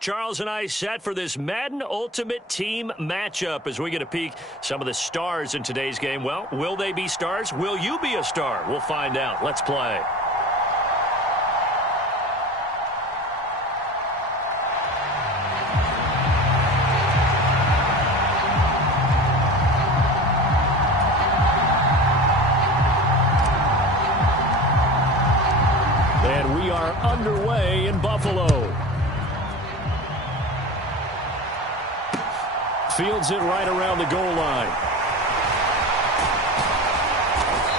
Charles and I set for this Madden Ultimate Team matchup as we get a peek some of the stars in today's game. Well, will they be stars? Will you be a star? We'll find out. Let's play. And we are underway in Buffalo. Fields it right around the goal line.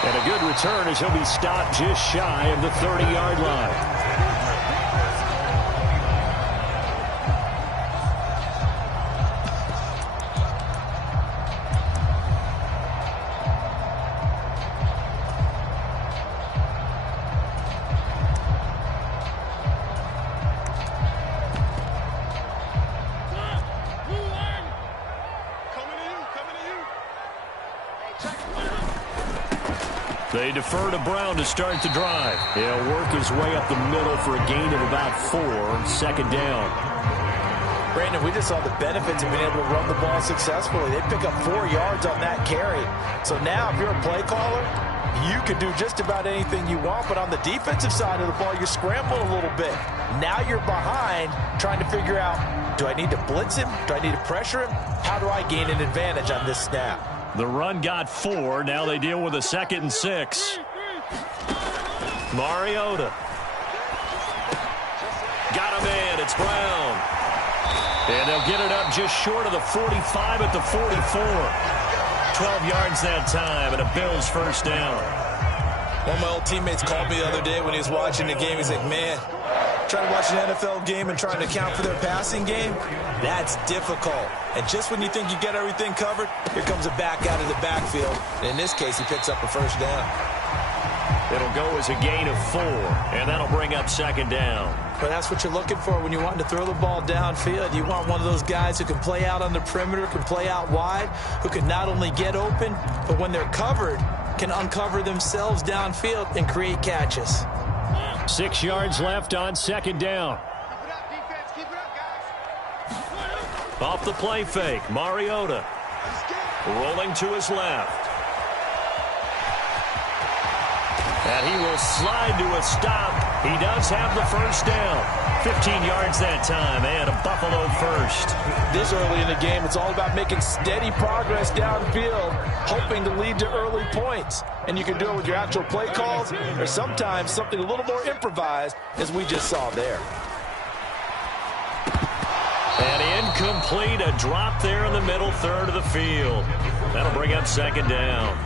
And a good return as he'll be stopped just shy of the 30-yard line. They defer to Brown to start the drive. He'll work his way up the middle for a gain of about 4, second down. Brandon, we just saw the benefits of being able to run the ball successfully. They pick up 4 yards on that carry. So now if you're a play caller, you can do just about anything you want. But on the defensive side of the ball, you're scrambling a little bit. Now you're behind trying to figure out, do I need to blitz him? Do I need to pressure him? How do I gain an advantage on this snap? The run got 4. Now they deal with a 2nd and 6. Mariota. Got him in. It's Brown. And they'll get it up just short of the 45 at the 44. 12 yards that time and a Bills first down. One of my old teammates called me the other day when he was watching the game. He's like, man, trying to watch an NFL game and trying to account for their passing game, that's difficult. And just when you think you get everything covered, here comes a back out of the backfield. And in this case, he picks up a first down. It'll go as a gain of 4, and that'll bring up 2nd down. But that's what you're looking for when you want to throw the ball downfield. You want one of those guys who can play out on the perimeter, can play out wide, who can not only get open, but when they're covered, can uncover themselves downfield and create catches. 6 yards left on 2nd down. Off the play fake, Mariota. Rolling to his left. And he will slide to a stop. He does have the first down. 15 yards that time, and a Buffalo first. This early in the game, it's all about making steady progress downfield, hoping to lead to early points. And you can do it with your actual play calls, or sometimes something a little more improvised, as we just saw there. And incomplete, a drop there in the middle third of the field. That'll bring up 2nd down.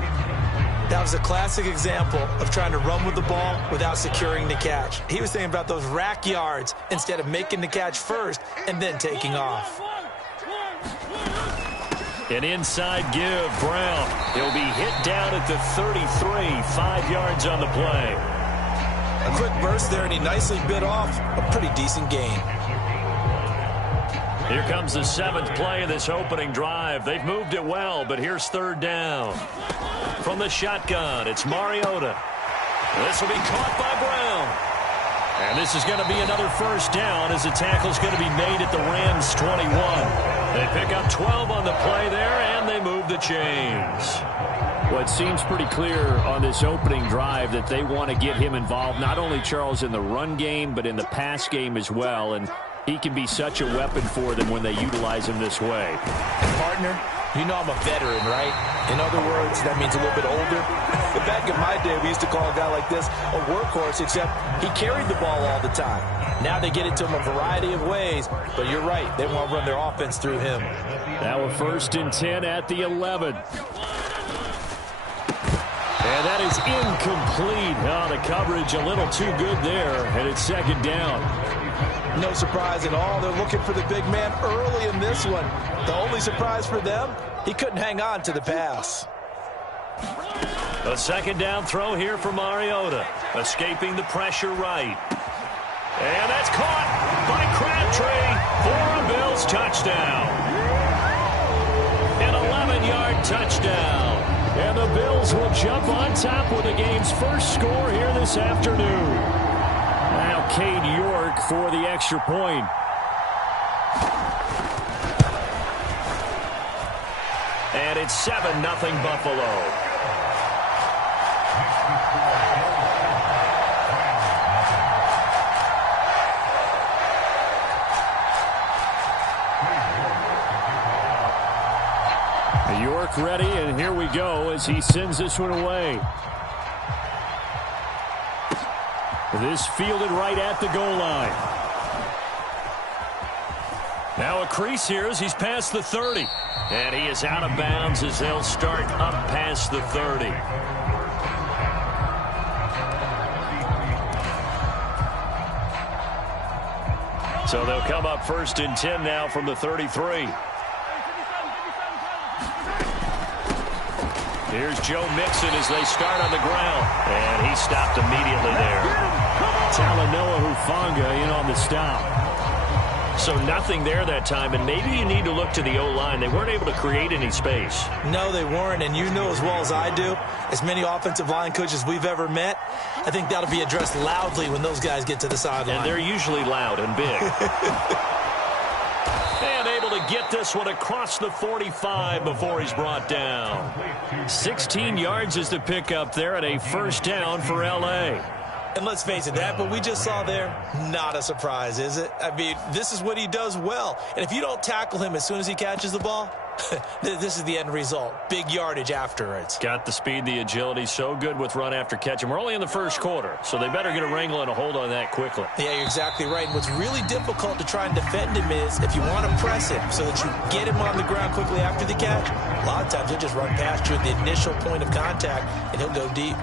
That was a classic example of trying to run with the ball without securing the catch. He was thinking about those rack yards instead of making the catch first and then taking off. An inside give, Brown. He'll be hit down at the 33, 5 yards on the play. A quick burst there, and he nicely bit off a pretty decent gain. Here comes the 7th play of this opening drive. They've moved it well, but here's 3rd down. From the shotgun, it's Mariota. This will be caught by Brown. And this is going to be another first down as the tackle's going to be made at the Rams' 21. They pick up 12 on the play there, and they move the chains. Well, it seems pretty clear on this opening drive that they want to get him involved, not only, Charles, in the run game, but in the pass game as well. And he can be such a weapon for them when they utilize him this way. And partner, you know I'm a veteran, right? In other words, that means a little bit older. But back in my day, we used to call a guy like this a workhorse, except he carried the ball all the time. Now they get it to him a variety of ways, but you're right. They want to run their offense through him. Now a 1st and 10 at the 11. And that is incomplete. Oh, the coverage a little too good there, and it's 2nd down. No surprise at all. They're looking for the big man early in this one. The only surprise for them, he couldn't hang on to the pass. A 2nd down throw here for Mariota. Escaping the pressure right. And that's caught by Crabtree for a Bills touchdown. An 11-yard touchdown. And the Bills will jump on top with the game's first score here this afternoon. Now Cade York for the extra point. And it's 7-0 Buffalo. York ready, and here we go as he sends this one away. This fielded right at the goal line. Now a crease here as he's past the 30. And he is out of bounds as they'll start up past the 30. So they'll come up 1st and 10 now from the 33. Here's Joe Mixon as they start on the ground. And he stopped immediately there. Talanoa Hufanga in on the stop. So nothing there that time, and maybe you need to look to the O-line. They weren't able to create any space. No, they weren't, and you know as well as I do, as many offensive line coaches we've ever met, I think that'll be addressed loudly when those guys get to the sideline. And they're usually loud and big. And able to get this one across the 45 before he's brought down. 16 yards is the pickup there, and a 1st down for L.A. And let's face it, that what we just saw there, not a surprise, is it? I mean, this is what he does well. And if you don't tackle him as soon as he catches the ball, this is the end result. Big yardage afterwards. Got the speed, the agility, so good with run after catch. And we're only in the 1st quarter, so they better get a wrangle and a hold on that quickly. Yeah, you're exactly right. And what's really difficult to try and defend him is if you want to press him so that you get him on the ground quickly after the catch, a lot of times he'll just run past you at the initial point of contact, and he'll go deep.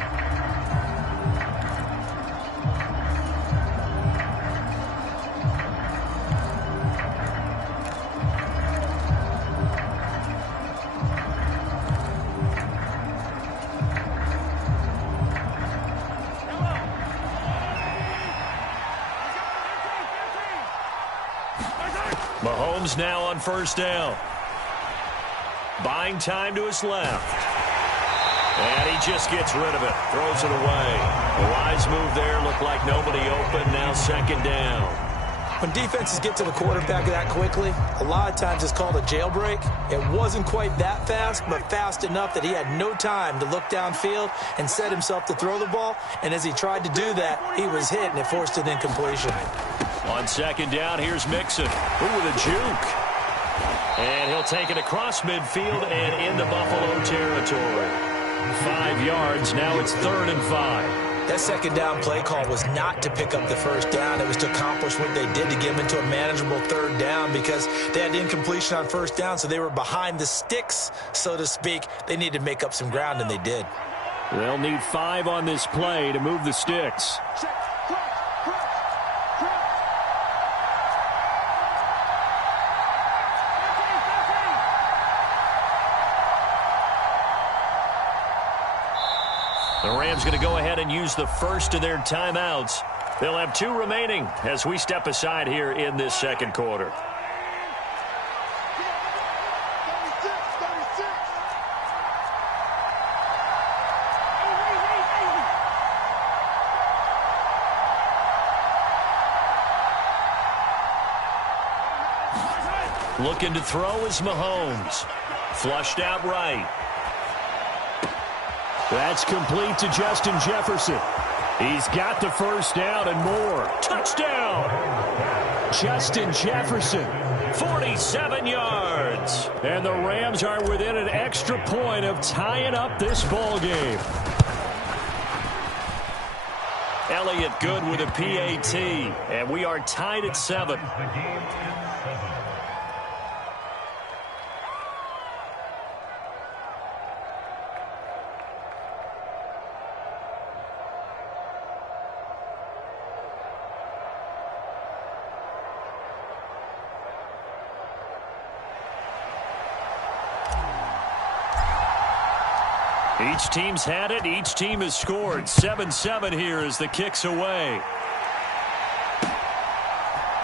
Mahomes now on 1st down. Buying time to his left. And he just gets rid of it. Throws it away. A wise move there. Looked like nobody open. Now 2nd down. When defenses get to the quarterback that quickly, a lot of times it's called a jailbreak. It wasn't quite that fast, but fast enough that he had no time to look downfield and set himself to throw the ball. And as he tried to do that, he was hit, and it forced an incompletion. On 2nd down, here's Mixon. Ooh, with a juke. And he'll take it across midfield and into Buffalo territory. 5 yards. Now it's 3rd and 5. That 2nd down play call was not to pick up the 1st down. It was to accomplish what they did to get them into a manageable 3rd down because they had incompletion on 1st down, so they were behind the sticks, so to speak. They needed to make up some ground, and they did. They'll need 5 on this play to move the sticks. The Rams going to go ahead and use the first of their timeouts. They'll have 2 remaining as we step aside here in this 2nd quarter. Looking to throw is Mahomes. Flushed out right. That's complete to Justin Jefferson. He's got the 1st down and more. Touchdown! Justin Jefferson. 47 yards. And the Rams are within an extra point of tying up this ball game. Elliott good with a PAT. And we are tied at 7. Each team's had it. Each team has scored. 7-7 here as the kick's away.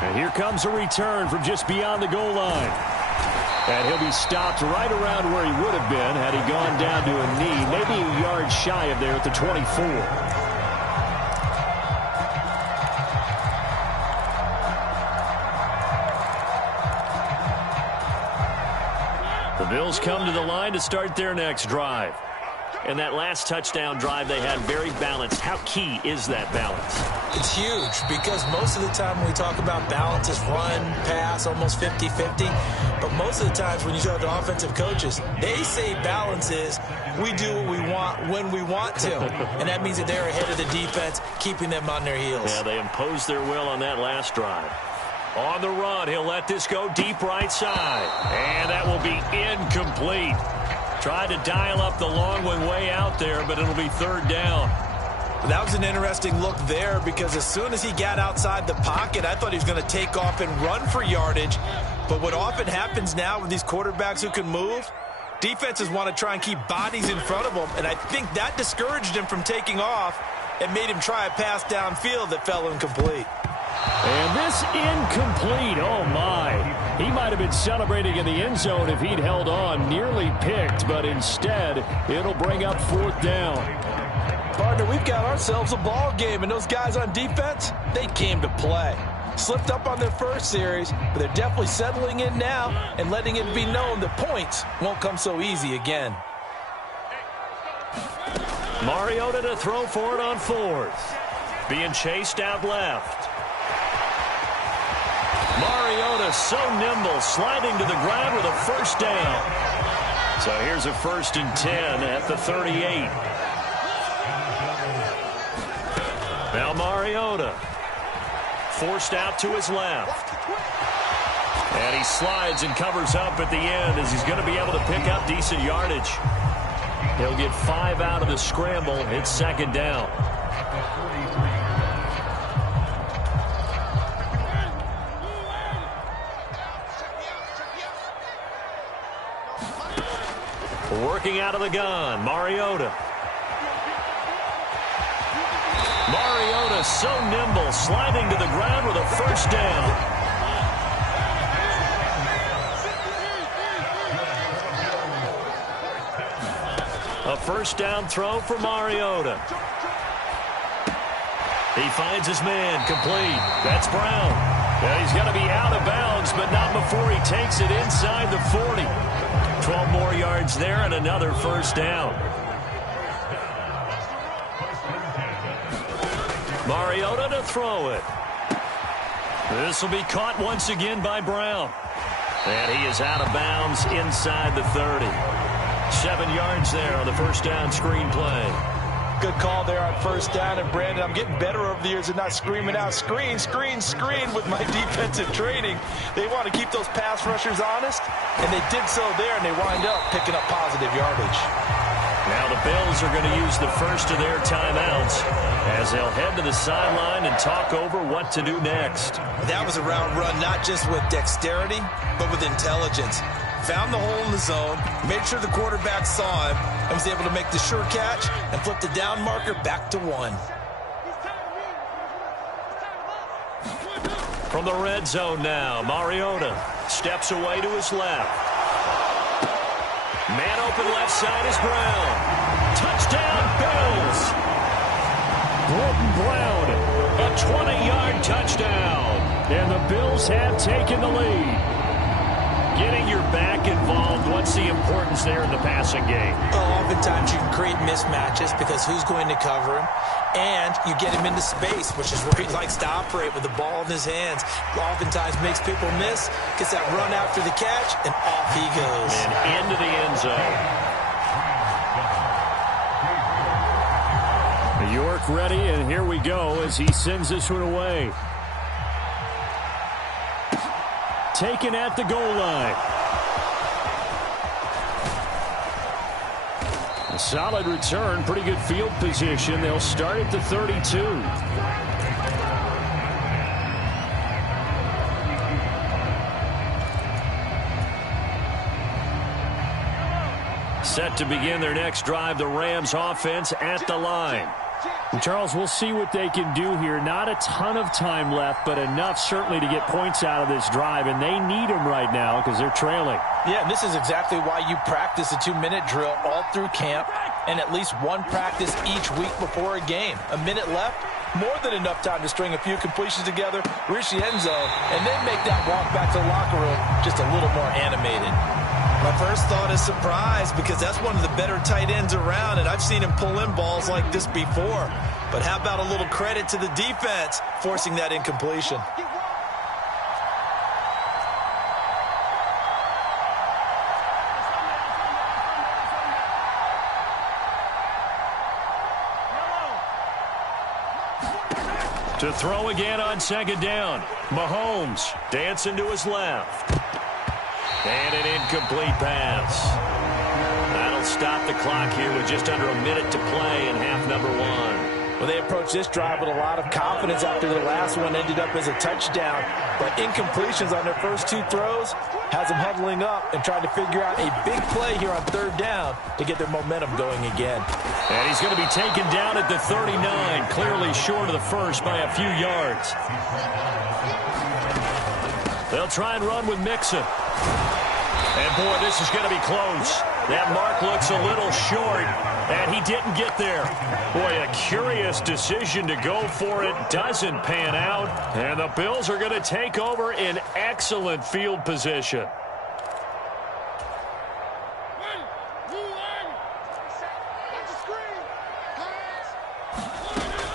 And here comes a return from just beyond the goal line. And he'll be stopped right around where he would have been had he gone down to a knee, maybe a yard shy of there at the 24. Bills come to the line to start their next drive. And that last touchdown drive they had very balanced. How key is that balance? It's huge because most of the time when we talk about balance is run, pass, almost 50-50. But most of the times when you talk to offensive coaches, they say balance is we do what we want when we want to. And that means that they're ahead of the defense, keeping them on their heels. Yeah, they imposed their will on that last drive. On the run, he'll let this go deep right side. And that will be incomplete. Tried to dial up the long one way out there, but it'll be third down. That was an interesting look there because as soon as he got outside the pocket, I thought he was going to take off and run for yardage. But what often happens now with these quarterbacks who can move, defenses want to try and keep bodies in front of them, and I think that discouraged him from taking off and made him try a pass downfield that fell incomplete. And this incomplete, oh my. He might have been celebrating in the end zone if he'd held on, nearly picked, but instead it'll bring up fourth down. Partner, we've got ourselves a ball game, and those guys on defense, they came to play. Slipped up on their first series, but they're definitely settling in now and letting it be known that points won't come so easy again. Mariota to throw for it on fourth. Being chased out left. Mariota so nimble, sliding to the ground with a first down. So here's a 1st and 10 at the 38. Now Mariota forced out to his left. And he slides and covers up at the end as he's going to be able to pick up decent yardage. He'll get 5 out of the scramble. It's second down. Working out of the gun, Mariota. Mariota so nimble, sliding to the ground with a first down. A first down throw for Mariota. He finds his man, complete. That's Brown. And he's going to be out of bounds, but not before he takes it inside the 40. 12 more yards there and another first down. Mariota to throw it. This will be caught once again by Brown. And he is out of bounds inside the 30. 7 yards there on the first down screen play. Good call there on first down. And, Brandon, I'm getting better over the years at not screaming out, screen, screen, screen with my defensive training. They want to keep those pass rushers honest, and they did so there, and they wind up picking up positive yardage. Now the Bills are going to use the first of their timeouts as they'll head to the sideline and talk over what to do next. That was a route run not just with dexterity, but with intelligence. Found the hole in the zone, made sure the quarterback saw him, and was able to make the sure catch and flip the down marker back to 1. From the red zone now, Mariota steps away to his left. Man open left side is Brown. Touchdown, Bills. Gordon Brown, A 20-yard touchdown. and the Bills have taken the lead. Getting your back involved, what's the importance there in the passing game? Well, oftentimes you can create mismatches because who's going to cover him? And you get him into space, which is where he likes to operate with the ball in his hands. Oftentimes makes people miss, gets that run after the catch, and off he goes. And into the end zone. York ready, and here we go as he sends this one away. Taken at the goal line. A solid return, pretty good field position. They'll start at the 32. Set to begin their next drive, the Rams offense at the line. And Charles, we'll see what they can do here. Not a ton of time left, but enough certainly to get points out of this drive, and they need them right now because they're trailing. Yeah, and this is exactly why you practice a 2-minute drill all through camp and at least one practice each week before a game. A minute left, more than enough time to string a few completions together, reach the end zone, and then make that walk back to the locker room just a little more animated. My first thought is surprise, because that's one of the better tight ends around, and I've seen him pull in balls like this before. But how about a little credit to the defense forcing that incompletion? To throw again on second down. Mahomes dancing to his left. And an incomplete pass. That'll stop the clock here with just under a minute to play in half number one. Well, they approached this drive with a lot of confidence after the last one ended up as a touchdown. But incompletions on their first two throws has them huddling up and trying to figure out a big play here on third down to get their momentum going again. And he's going to be taken down at the 39, clearly short of the first by a few yards. They'll try and run with Mixon. And, boy, this is going to be close. That mark looks a little short, and he didn't get there. Boy, a curious decision to go for it. Doesn't pan out, and the Bills are going to take over in excellent field position.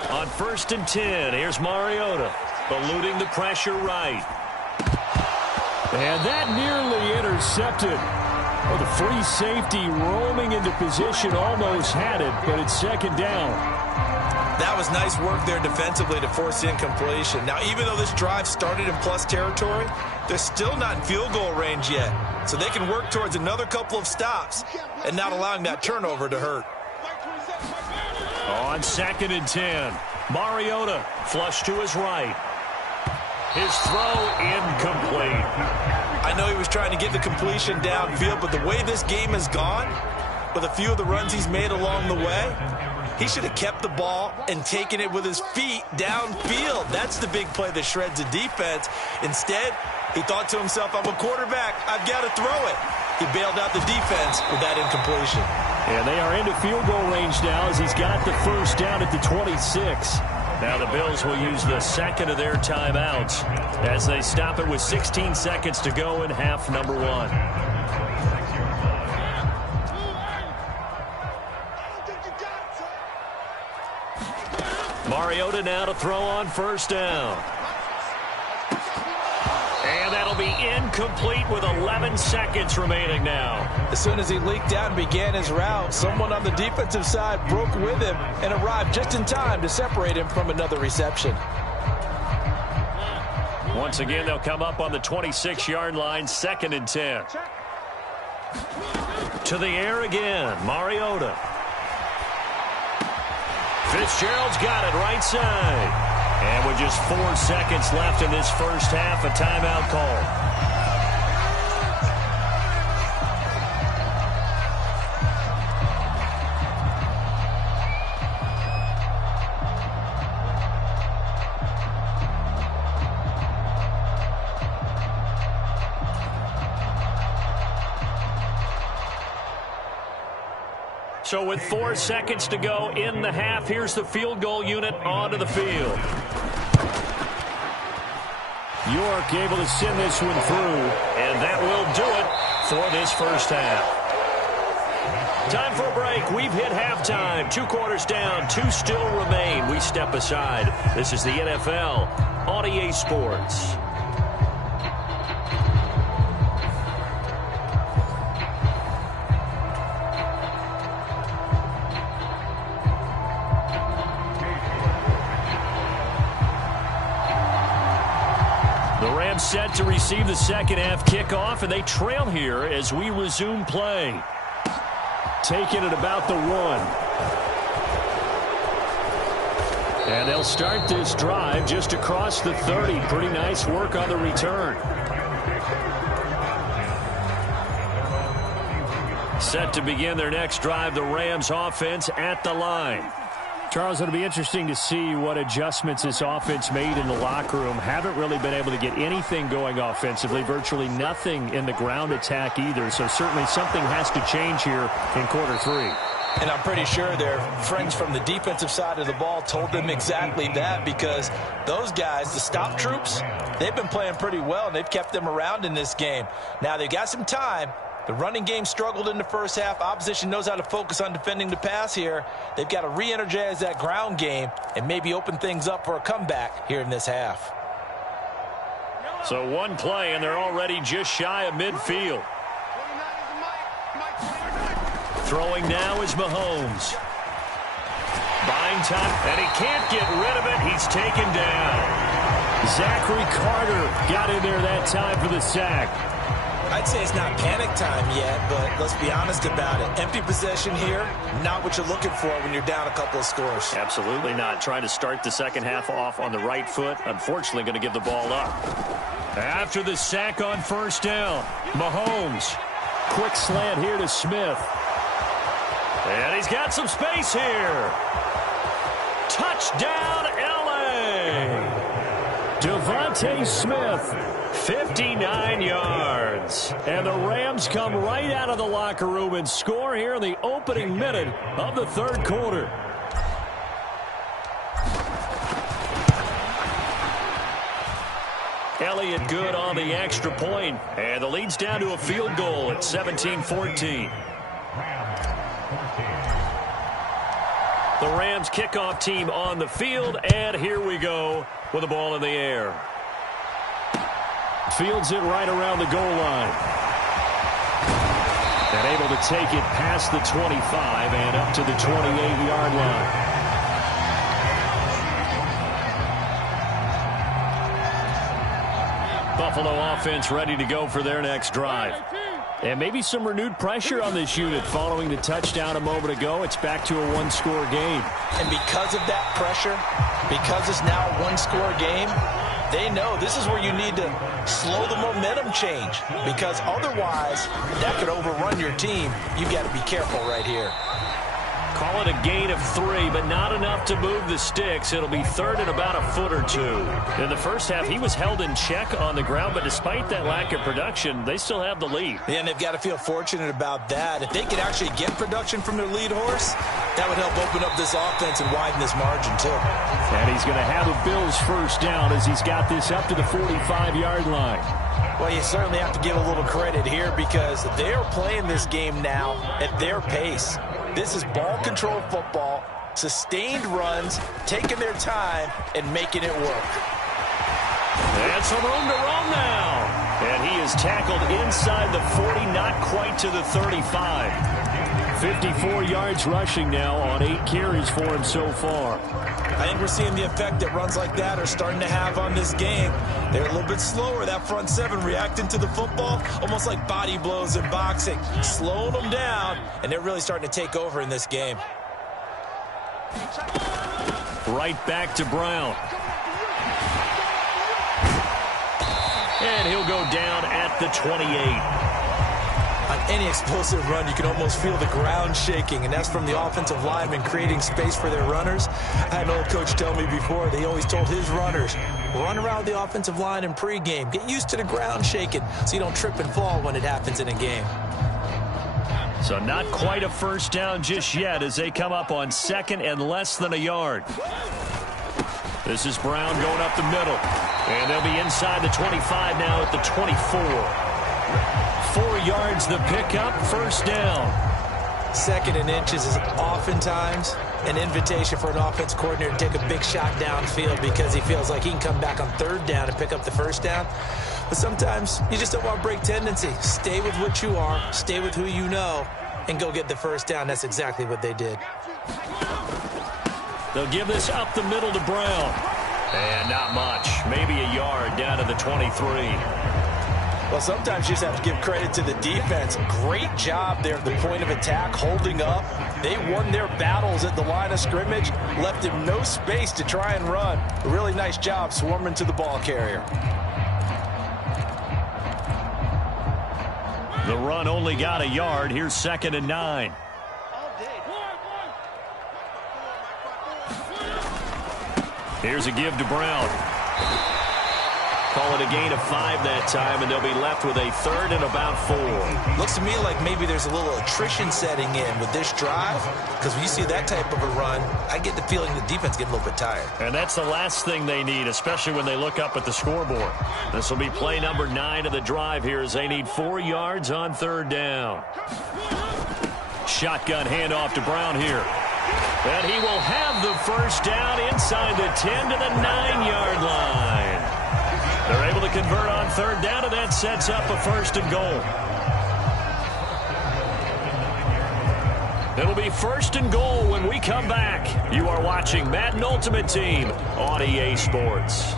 On 1st and 10, here's Mariota, eluding the pressure right. And that nearly intercepted. Well, the free safety roaming into position almost had it, but it's second down. That was nice work there defensively to force the incompletion. Now, even though this drive started in plus territory, they're still not in field goal range yet. So they can work towards another couple of stops and not allowing that turnover to hurt. On 2nd and 10, Mariota flush to his right. His throw incomplete. I know he was trying to get the completion downfield, but the way this game has gone, with a few of the runs he's made along the way, he should have kept the ball and taken it with his feet downfield. That's the big play that shreds the defense. Instead, he thought to himself, I'm a quarterback, I've got to throw it. He bailed out the defense with that incompletion. And they are into field goal range now as he's got the first down at the 26. Now the Bills will use the second of their timeouts as they stop it with 16 seconds to go in half number one. Mariota now to throw on first down. And that'll be incomplete with 11 seconds remaining now. As soon as he leaked out and began his route, someone on the defensive side broke with him and arrived just in time to separate him from another reception. Once again, they'll come up on the 26-yard line, 2nd and 10. To the air again, Mariota. Fitzgerald's got it right side. And with just 4 seconds left in this first half, a timeout call. So with 4 seconds to go in the half, here's the field goal unit onto the field. York able to send this one through. And that will do it for this first half. Time for a break. We've hit halftime. 2 quarters down, 2 still remain. We step aside. This is the NFL on EA Sports. Set to receive the second half kickoff, and they trail here as we resume play. Taking it about the 1. And they'll start this drive just across the 30. Pretty nice work on the return. Set to begin their next drive, the Rams offense at the line. Charles, it'll be interesting to see what adjustments this offense made in the locker room. Haven't really been able to get anything going offensively, virtually nothing in the ground attack either. So certainly something has to change here in quarter 3. And I'm pretty sure their friends from the defensive side of the ball told them exactly that, because those guys, the stop troops, they've been playing pretty well, and they've kept them around in this game. Now, they've got some time, The running game struggled in the first half. Opposition knows how to focus on defending the pass here. They've got to re-energize that ground game and maybe open things up for a comeback here in this half. So one play, and they're already just shy of midfield. Throwing now is Mahomes. Buying time, and he can't get rid of it. He's taken down. Zachary Carter got in there that time for the sack. I'd say it's not panic time yet, but let's be honest about it. Empty possession here, not what you're looking for when you're down a couple of scores. Absolutely not. Trying to start the second half off on the right foot. Unfortunately, going to give the ball up. After the sack on first down, Mahomes. Quick slant here to Smith. And he's got some space here. Touchdown, L.A. Devontae Smith, 59 yards. And the Rams come right out of the locker room and score here in the opening minute of the third quarter. Elliott good on the extra point, and the lead's down to a field goal at 17-14. The Rams kickoff team on the field, and here we go with the ball in the air. Fields it right around the goal line. And able to take it past the 25 and up to the 28-yard line. Buffalo offense ready to go for their next drive. And maybe some renewed pressure on this unit following the touchdown a moment ago. It's back to a one-score game. And because of that pressure, because it's now a one-score game, they know this is where you need to slow the momentum change, because otherwise that could overrun your team. You've got to be careful right here. Call it a gain of 3, but not enough to move the sticks. It'll be third and about a foot or two. In the first half, he was held in check on the ground, but despite that lack of production, they still have the lead. Yeah, and they've got to feel fortunate about that. If they could actually get production from their lead horse, that would help open up this offense and widen this margin, too. And he's going to have a Bills first down as he's got this up to the 45-yard line. Well, you certainly have to give a little credit here because they're playing this game now at their pace. This is ball control football, sustained runs, taking their time, and making it work. And some room to roam now. And he is tackled inside the 40, not quite to the 35. 54 yards rushing now on 8 carries for him so far. I think we're seeing the effect that runs like that are starting to have on this game. They're a little bit slower, that front seven, reacting to the football, almost like body blows in boxing, slowing them down, and they're really starting to take over in this game. Right back to Brown. And he'll go down at the 28. On any explosive run, you can almost feel the ground shaking, and that's from the offensive linemen creating space for their runners. I had an old coach tell me before, they always told his runners, run around the offensive line in pregame. Get used to the ground shaking so you don't trip and fall when it happens in a game. So not quite a first down just yet as they come up on second and less than a yard. This is Brown going up the middle. And they'll be inside the 25 now at the 24. 4 yards the pickup, first down. Second and inches is oftentimes an invitation for an offense coordinator to take a big shot downfield because he feels like he can come back on third down and pick up the first down. But sometimes you just don't want to break tendency. Stay with what you are, stay with who you know, and go get the first down. That's exactly what they did. They'll give this up the middle to Brown. And not much. Maybe a yard down to the 23. Well, sometimes you just have to give credit to the defense. Great job there at the point of attack, holding up. They won their battles at the line of scrimmage, left him no space to try and run. A really nice job swarming to the ball carrier. The run only got a yard. Here's second and 9. Here's a give to Brown. Call it a gain of 5 that time, and they'll be left with a third and about 4. Looks to me like maybe there's a little attrition setting in with this drive, because when you see that type of a run, I get the feeling the defense getting a little bit tired. And that's the last thing they need, especially when they look up at the scoreboard. This will be play number 9 of the drive here as they need 4 yards on third down. Shotgun handoff to Brown here. And he will have the first down inside the 10 to the 9-yard line. They're able to convert on third down, and that sets up a first and goal. It'll be first and goal when we come back. You are watching Madden Ultimate Team on EA Sports.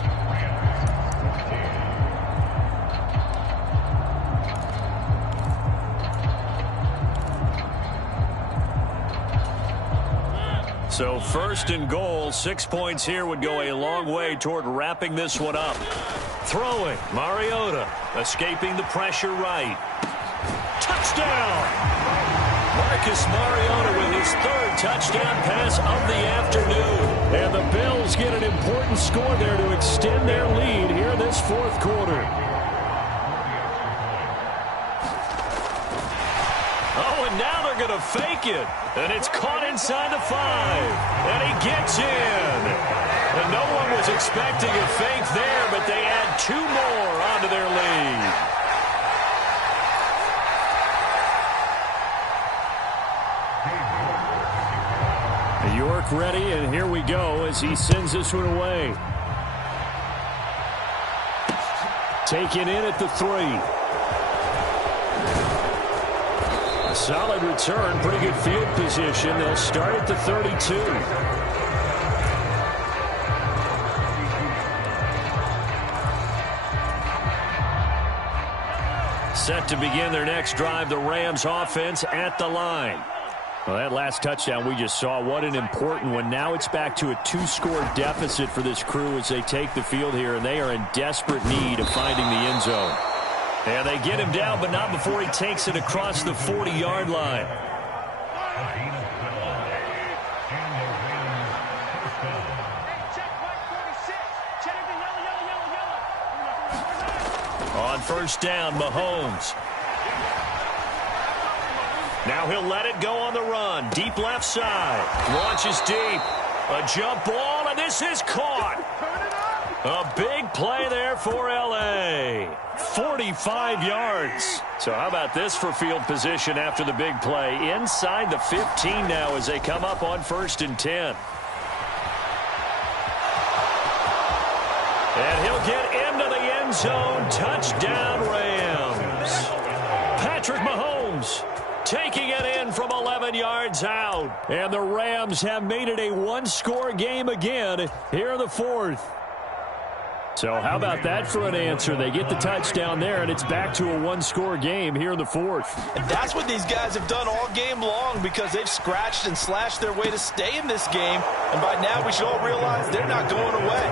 So first and goal, 6 points here would go a long way toward wrapping this one up. Throwing, Mariota, escaping the pressure right. Touchdown! Marcus Mariota with his 3rd touchdown pass of the afternoon. And the Bills get an important score there to extend their lead here in this 4th quarter. Oh, and now they're going to fake it. And it's caught inside the 5. And he gets in. And no one was expecting a fake there, but they add 2 more onto their lead. York ready, and here we go as he sends this one away. Taken in at the 3. A solid return, pretty good field position. They'll start at the 32. Set to begin their next drive, the Rams offense at the line. Well, that last touchdown we just saw, what an important one. Now it's back to a 2-score deficit for this crew as they take the field here, and they are in desperate need of finding the end zone. And they get him down, but not before he takes it across the 40-yard line. On first down, Mahomes. Now he'll let it go on the run. Deep left side. Launches deep. A jump ball, and this is caught. A big play there for L.A. 45 yards. So how about this for field position after the big play? Inside the 15 now as they come up on first and 10. And he'll get into the end zone. Touchdown, Rams. Patrick Mahomes taking it in from 11 yards out. And the Rams have made it a 1-score game again here in the 4th. So how about that for an answer? They get the touchdown there, and it's back to a 1-score game here in the 4th. And that's what these guys have done all game long, because they've scratched and slashed their way to stay in this game. And by now we should all realize they're not going away.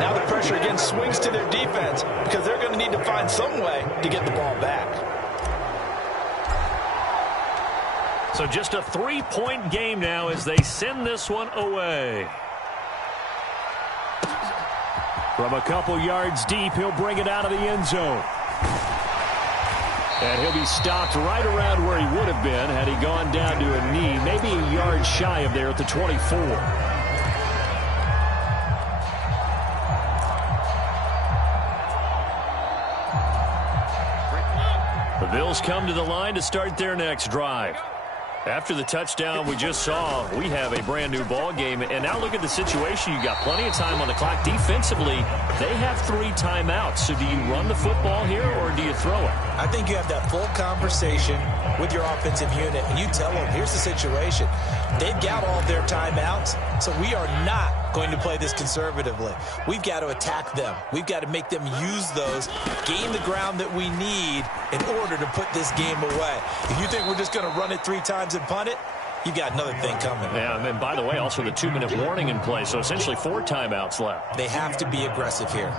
Now the pressure again swings to their defense, because they're going to need to find some way to get the ball back. So just a 3-point game now as they send this one away. From a couple yards deep, he'll bring it out of the end zone. And he'll be stopped right around where he would have been had he gone down to a knee, maybe a yard shy of there at the 24. The Bills come to the line to start their next drive. After the touchdown we just saw, we have a brand new ball game. And now look at the situation. You got plenty of time on the clock. Defensively, they have 3 timeouts. So do you run the football here or do you throw it? I think you have that full conversation with your offensive unit, and you tell them, here's the situation. They've got all their timeouts, so we are not going to play this conservatively. We've got to attack them. We've got to make them use those, gain the ground that we need in order to put this game away. If you think we're just going to run it 3 times and punt it, you got another thing coming. Yeah, and by the way, also the 2-minute warning in play, so essentially 4 timeouts left. They have to be aggressive here.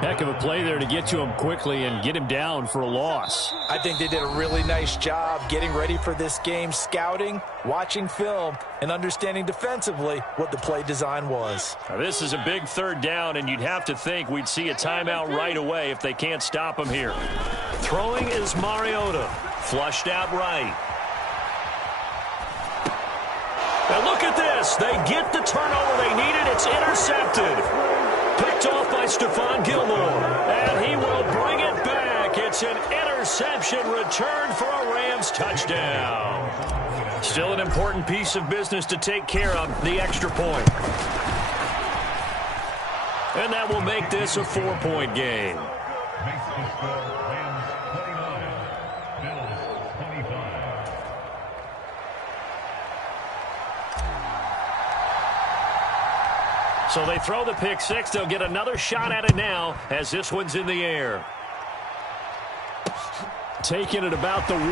Heck of a play there to get to him quickly and get him down for a loss. I think they did a really nice job getting ready for this game, scouting, watching film, and understanding defensively what the play design was. Now, this is a big 3rd down, and you'd have to think we'd see a timeout right away if they can't stop him here. Throwing is Mariota. Flushed out right. And look at this. They get the turnover they needed. It's intercepted. Picked off by Stephon Gilmore. And he will bring it back. It's an interception return for a Rams touchdown. Still an important piece of business to take care of, the extra point. And that will make this a 4-point game. So they throw the pick 6. They'll get another shot at it now as this one's in the air. Taking it about the 1.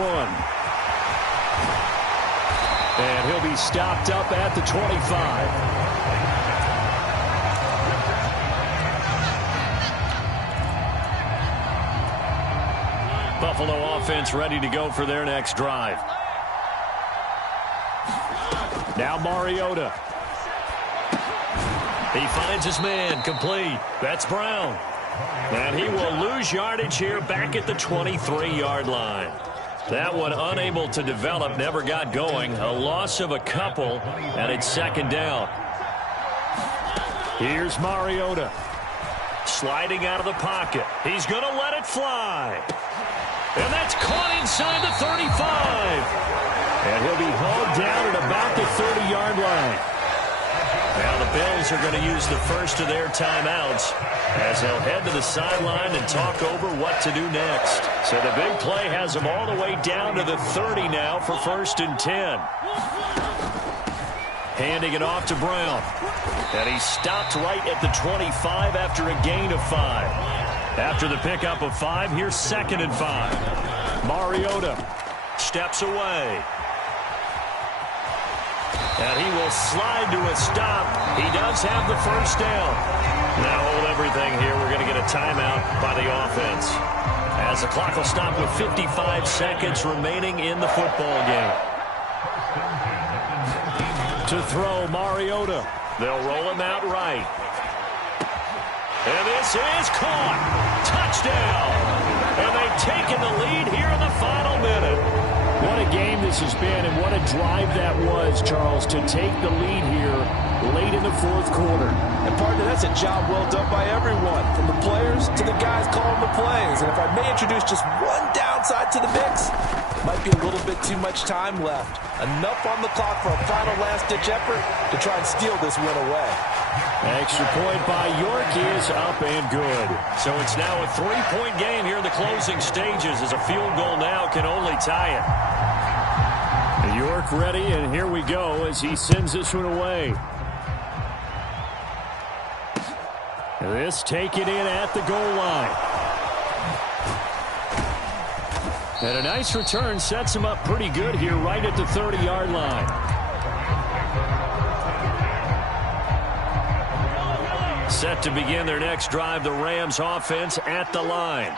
And he'll be stopped up at the 25. Buffalo offense ready to go for their next drive. Now Mariota. He finds his man, complete. That's Brown. And he will lose yardage here back at the 23-yard line. That one unable to develop, never got going. A loss of a couple, and it's 2nd down. Here's Mariota. Sliding out of the pocket. He's going to let it fly. And that's caught inside the 35. And he'll be hauled down at about the 30-yard line. Now the Bills are going to use the first of their timeouts as they'll head to the sideline and talk over what to do next. So the big play has them all the way down to the 30 now for 1st and 10. Handing it off to Brown. And he stopped right at the 25 after a gain of 5. After the pickup of 5, here's 2nd and 5. Mariota steps away. And he will slide to a stop. He does have the 1st down. Now hold everything here. We're going to get a timeout by the offense, as the clock will stop with 55 seconds remaining in the football game. To throw, Mariota. They'll roll him out right. And this is caught. Touchdown. And they've taken the lead here in the final minute. What a game this has been, and what a drive that was, Charles, to take the lead here late in the 4th quarter. And partner, that's a job well done by everyone, from the players to the guys calling the plays. And if I may introduce just one downside to the mix, might be a little bit too much time left. Enough on the clock for a final last-ditch effort to try and steal this win away. Extra point by York is up and good. So it's now a 3-point game here in the closing stages, as a field goal now can only tie it. York ready, and here we go as he sends this one away. This taken in at the goal line. And a nice return sets him up pretty good here right at the 30-yard line. Set to begin their next drive, the Rams offense at the line.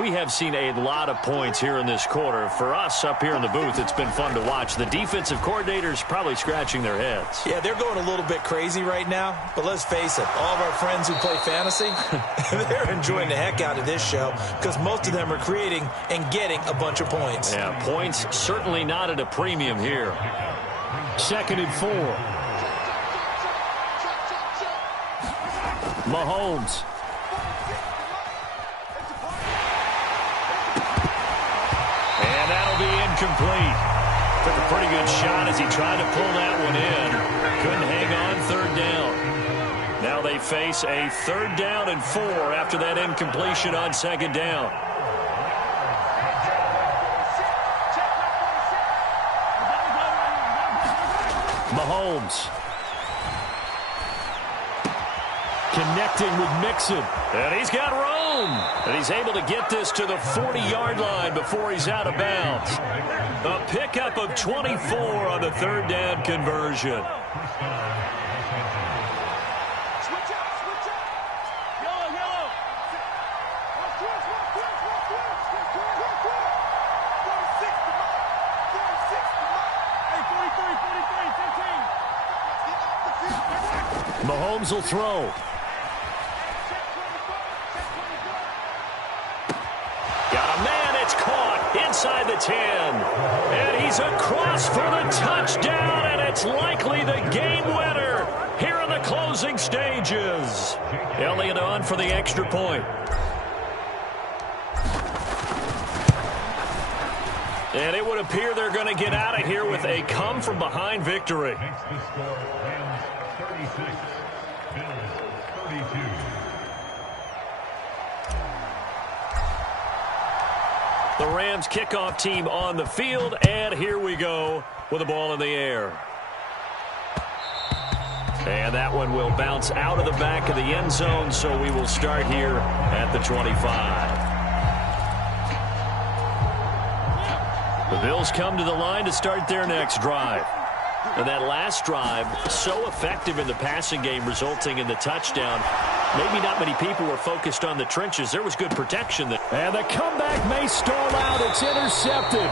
We have seen a lot of points here in this quarter. For us up here in the booth, it's been fun to watch. The defensive coordinators probably scratching their heads. Yeah, they're going a little bit crazy right now. But let's face it, all of our friends who play fantasy, they're enjoying the heck out of this show because most of them are creating and getting a bunch of points. Yeah, points certainly not at a premium here. 2nd and 4. Mahomes. And that'll be incomplete. Took a pretty good shot as he tried to pull that one in. Couldn't hang on 3rd down. Now they face a 3rd down and 4 after that incompletion on 2nd down. Mahomes connecting with Mixon. And he's got room. And he's able to get this to the 40-yard line before he's out of bounds. A pickup of 24 on the third down conversion. Mahomes will throw. Got a man, it's caught inside the 10. And he's across for the touchdown, and it's likely the game winner here in the closing stages. Elliott on for the extra point. And it would appear they're going to get out of here with a come-from-behind victory. The Rams kickoff team on the field, and here we go with the ball in the air. And that one will bounce out of the back of the end zone, so we will start here at the 25. The Bills come to the line to start their next drive. And that last drive, so effective in the passing game, resulting in the touchdown. Maybe not many people were focused on the trenches. There was good protection there. And the comeback may stall out. It's intercepted.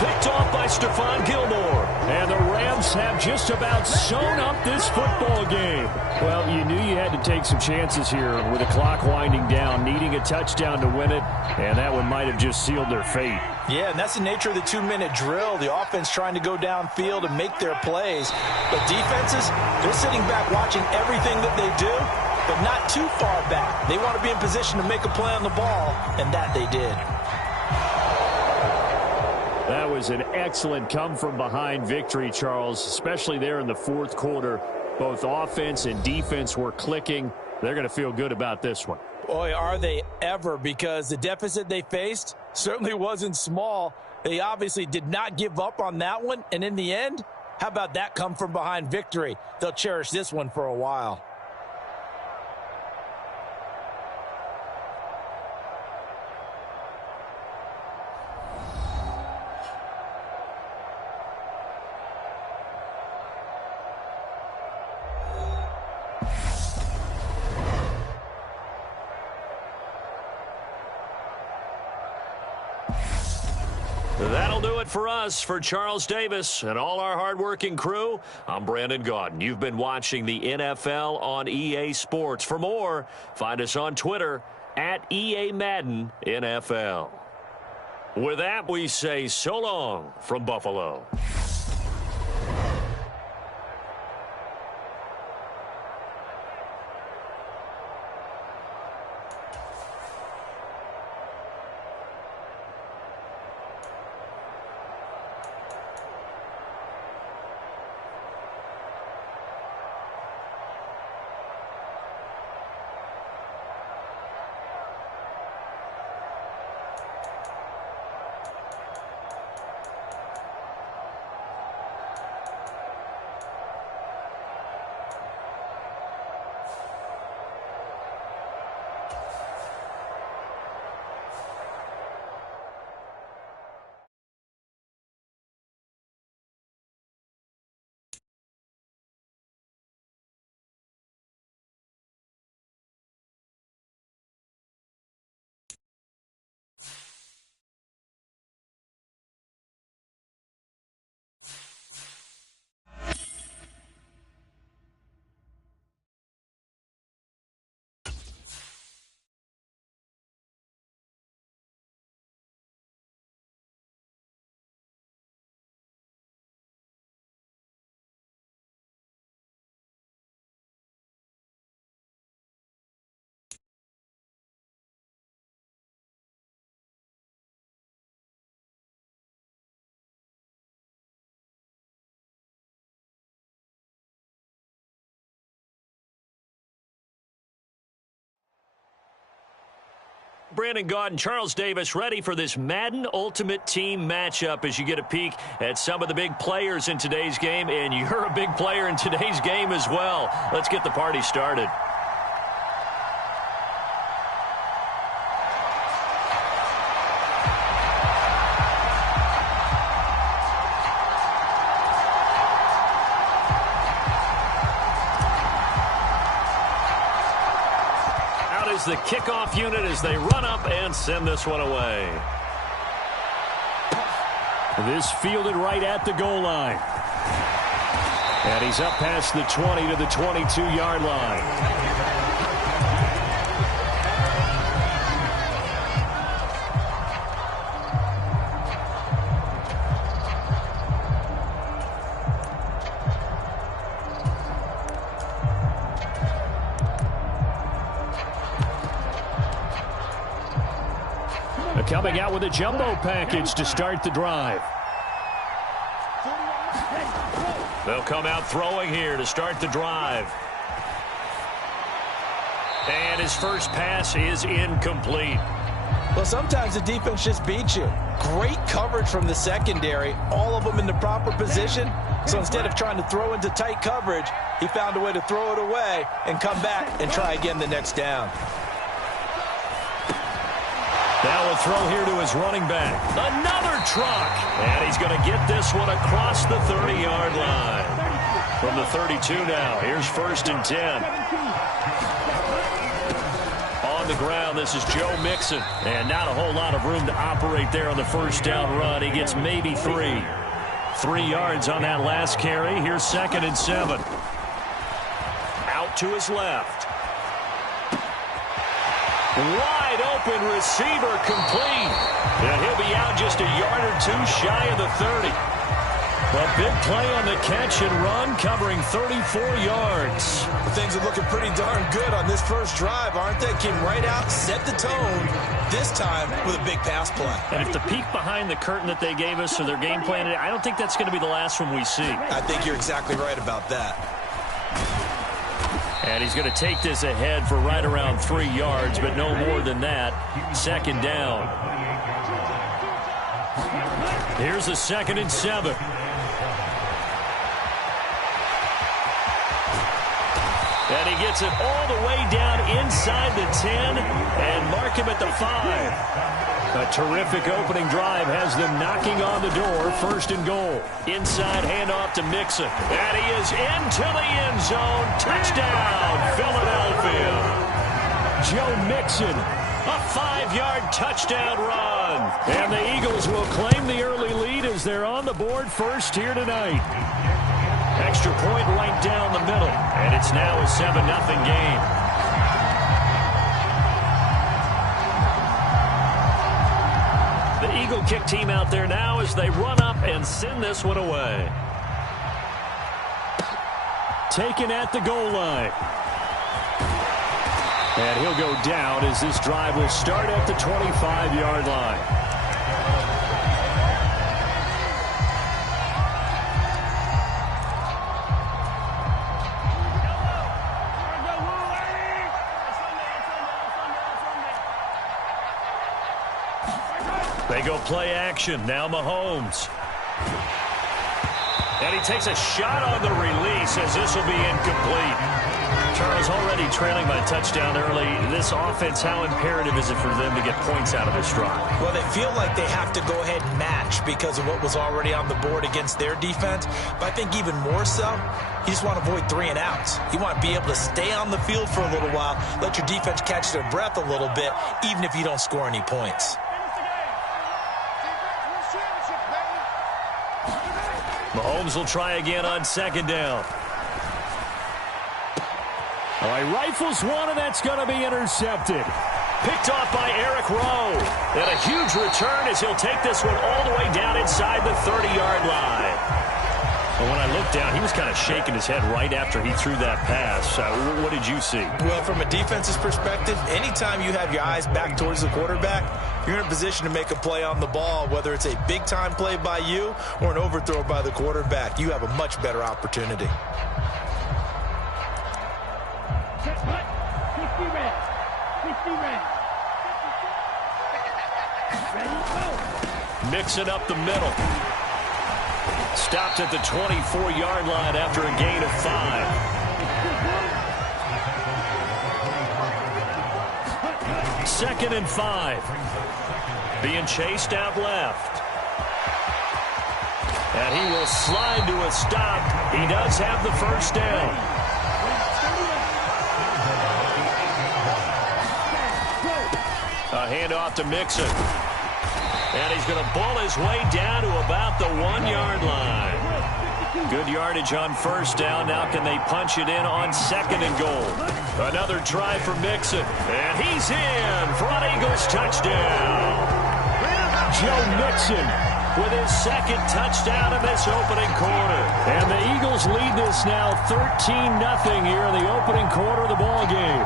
Picked off by Stephon Gilmore. And the Rams have just about sewn up this football game. Well, you knew you had to take some chances here with the clock winding down, needing a touchdown to win it, and that one might have just sealed their fate. Yeah, and that's the nature of the 2-minute drill. The offense trying to go downfield and make their plays. But defenses, they're sitting back watching everything that they do, but not too far back. They want to be in position to make a play on the ball, and that they did. That was an excellent come-from-behind victory, Charles, especially there in the fourth quarter. Both offense and defense were clicking. They're going to feel good about this one. Boy, are they ever, because the deficit they faced certainly wasn't small. They obviously did not give up on that one, and in the end, how about that come-from-behind victory? They'll cherish this one for a while. That'll do it for us. For Charles Davis and all our hardworking crew, I'm Brandon Gaudin. You've been watching the NFL on EA Sports. For more, find us on Twitter at EA Madden NFL. With that, we say so long from Buffalo. Brandon Gaudin, Charles Davis, ready for this Madden Ultimate Team matchup as you get a peek at some of the big players in today's game, and you're a big player in today's game as well. Let's get the party started. is the kickoff unit as they run up and send this one away. This fielded right at the goal line. And he's up past the 20 to the 22-yard line. Coming out with a jumbo package to start the drive. They'll come out throwing here to start the drive. And his first pass is incomplete. Well, sometimes the defense just beats you. Great coverage from the secondary, all of them in the proper position. So instead of trying to throw into tight coverage, he found a way to throw it away and come back and try again the next down. Now a throw here to his running back. Another truck. And he's going to get this one across the 30-yard line. From the 32 now, here's 1st and 10. On the ground, this is Joe Mixon. And not a whole lot of room to operate there on the first down run. He gets maybe 3. 3 yards on that last carry. Here's 2nd and 7. Out to his left. Wide open receiver complete. And he'll be out just a yard or 2 shy of the 30. A big play on the catch and run, covering 34 yards. Things are looking pretty darn good on this first drive, aren't they? Came right out, set the tone, this time with a big pass play. And if the peek behind the curtain that they gave us or their game plan, I don't think that's going to be the last one we see. I think you're exactly right about that. And he's going to take this ahead for right around 3 yards, but no more than that. 2nd down. Here's a 2nd and 7. And he gets it all the way down inside the 10 and mark him at the 5. A terrific opening drive has them knocking on the door. 1st and goal. Inside handoff to Mixon. And he is into the end zone. Touchdown, Philadelphia. Joe Mixon, a 5-yard touchdown run. And the Eagles will claim the early lead as they're on the board first here tonight. Extra point right down the middle. And it's now a 7-0 game. The Eagle kick team out there now as they run up and send this one away. Taken at the goal line. And he'll go down as this drive will start at the 25-yard line. They go play action. Now Mahomes. And he takes a shot on the release as this will be incomplete. Charles, already trailing by touchdown early. This offense, how imperative is it for them to get points out of this drive? Well, they feel like they have to go ahead and match because of what was already on the board against their defense. But I think even more so, you just want to avoid 3 and outs. You want to be able to stay on the field for a little while, let your defense catch their breath a little bit, even if you don't score any points. Mahomes will try again on 2nd down. All right, rifles one, and that's going to be intercepted. Picked off by Eric Rowe. And a huge return as he'll take this one all the way down inside the 30-yard line. And when I looked down, he was kind of shaking his head right after he threw that pass. What did you see? Well, from a defense's perspective, anytime you have your eyes back towards the quarterback, you're in a position to make a play on the ball, whether it's a big-time play by you or an overthrow by the quarterback. You have a much better opportunity. Mixing up the middle. Stopped at the 24-yard line after a gain of 5. Second and 5. Being chased out left. And he will slide to a stop. He does have the first down. A handoff to Mixon. And he's going to bull his way down to about the 1-yard line. Good yardage on first down. Now can they punch it in on 2nd and goal? Another try for Mixon. And he's in for an Eagles touchdown. Joe Mixon with his 2nd touchdown in this opening quarter. And the Eagles lead this now 13-0 here in the opening quarter of the ball game.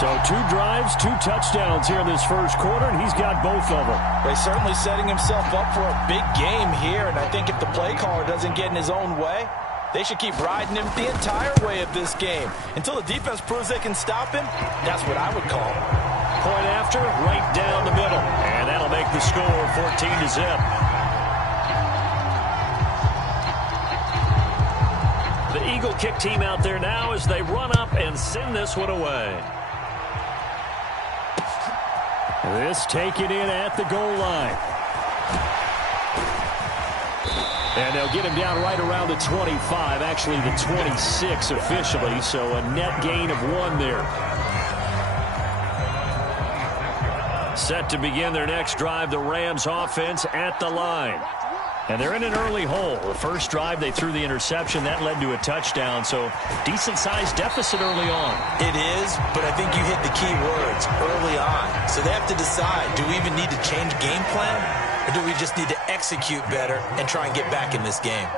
So 2 drives, 2 touchdowns here in this first quarter, and he's got both of them. He's certainly setting himself up for a big game here, and I think if the play caller doesn't get in his own way, they should keep riding him the entire way of this game. Until the defense proves they can stop him, that's what I would call. Point after, right down the middle. And that'll make the score 14-0. The Eagle kick team out there now as they run up and send this one away. This taken in at the goal line. And they'll get him down right around the 25, actually the 26 officially, so a net gain of 1 there. Set to begin their next drive, the Rams offense at the line. And they're in an early hole. The first drive, they threw the interception. That led to a touchdown, so decent-sized deficit early on. It is, but I think you hit the key words, early on. So they have to decide, do we even need to change game plan, or do we just need to execute better and try and get back in this game?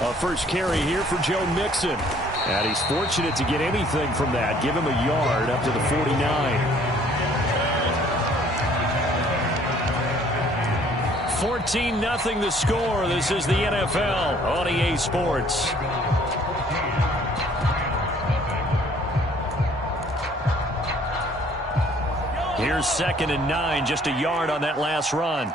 A first carry here for Joe Mixon. And he's fortunate to get anything from that. Give him a yard up to the 49. 14-0 the score. This is the NFL on EA Sports. Here's 2nd and 9, just a yard on that last run.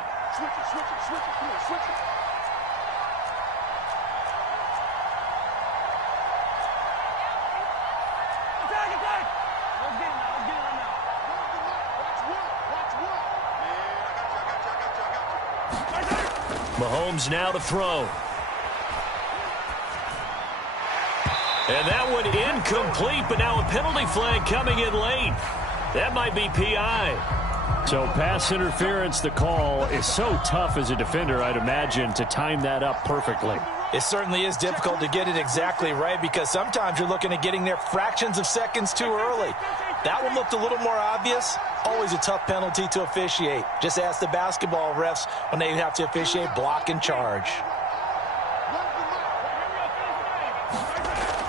Mahomes now to throw. And that one incomplete, but now a penalty flag coming in late. That might be PI. So pass interference, the call is so tough as a defender, I'd imagine, to time that up perfectly. It certainly is difficult to get it exactly right because sometimes you're looking at getting there fractions of seconds too early. That one looked a little more obvious. Always a tough penalty to officiate. Just ask the basketball refs when they have to officiate block and charge.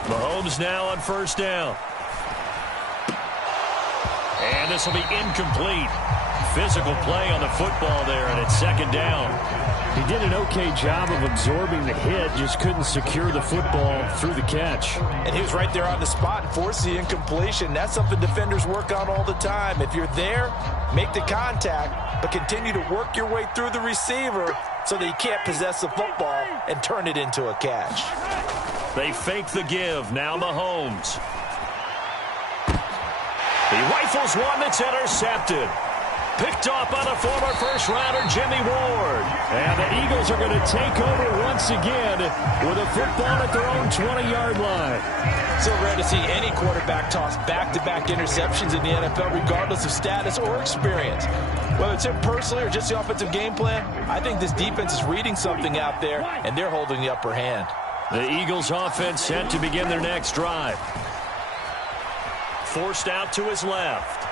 Mahomes now on first down. And this will be incomplete. Physical play on the football there, and it's 2nd down. He did an okay job of absorbing the hit, just couldn't secure the football through the catch. And he was right there on the spot and forced the incompletion. That's something defenders work on all the time. If you're there, make the contact, but continue to work your way through the receiver so that he can't possess the football and turn it into a catch. They fake the give. Now Mahomes. He rifles one that's intercepted. Picked off by the former first-rounder Jimmy Ward. And the Eagles are going to take over once again with a football at their own 20-yard line. So rare to see any quarterback toss back-to-back interceptions in the NFL, regardless of status or experience. Whether it's him personally or just the offensive game plan, I think this defense is reading something out there, and they're holding the upper hand. The Eagles offense set to begin their next drive. Forced out to his left.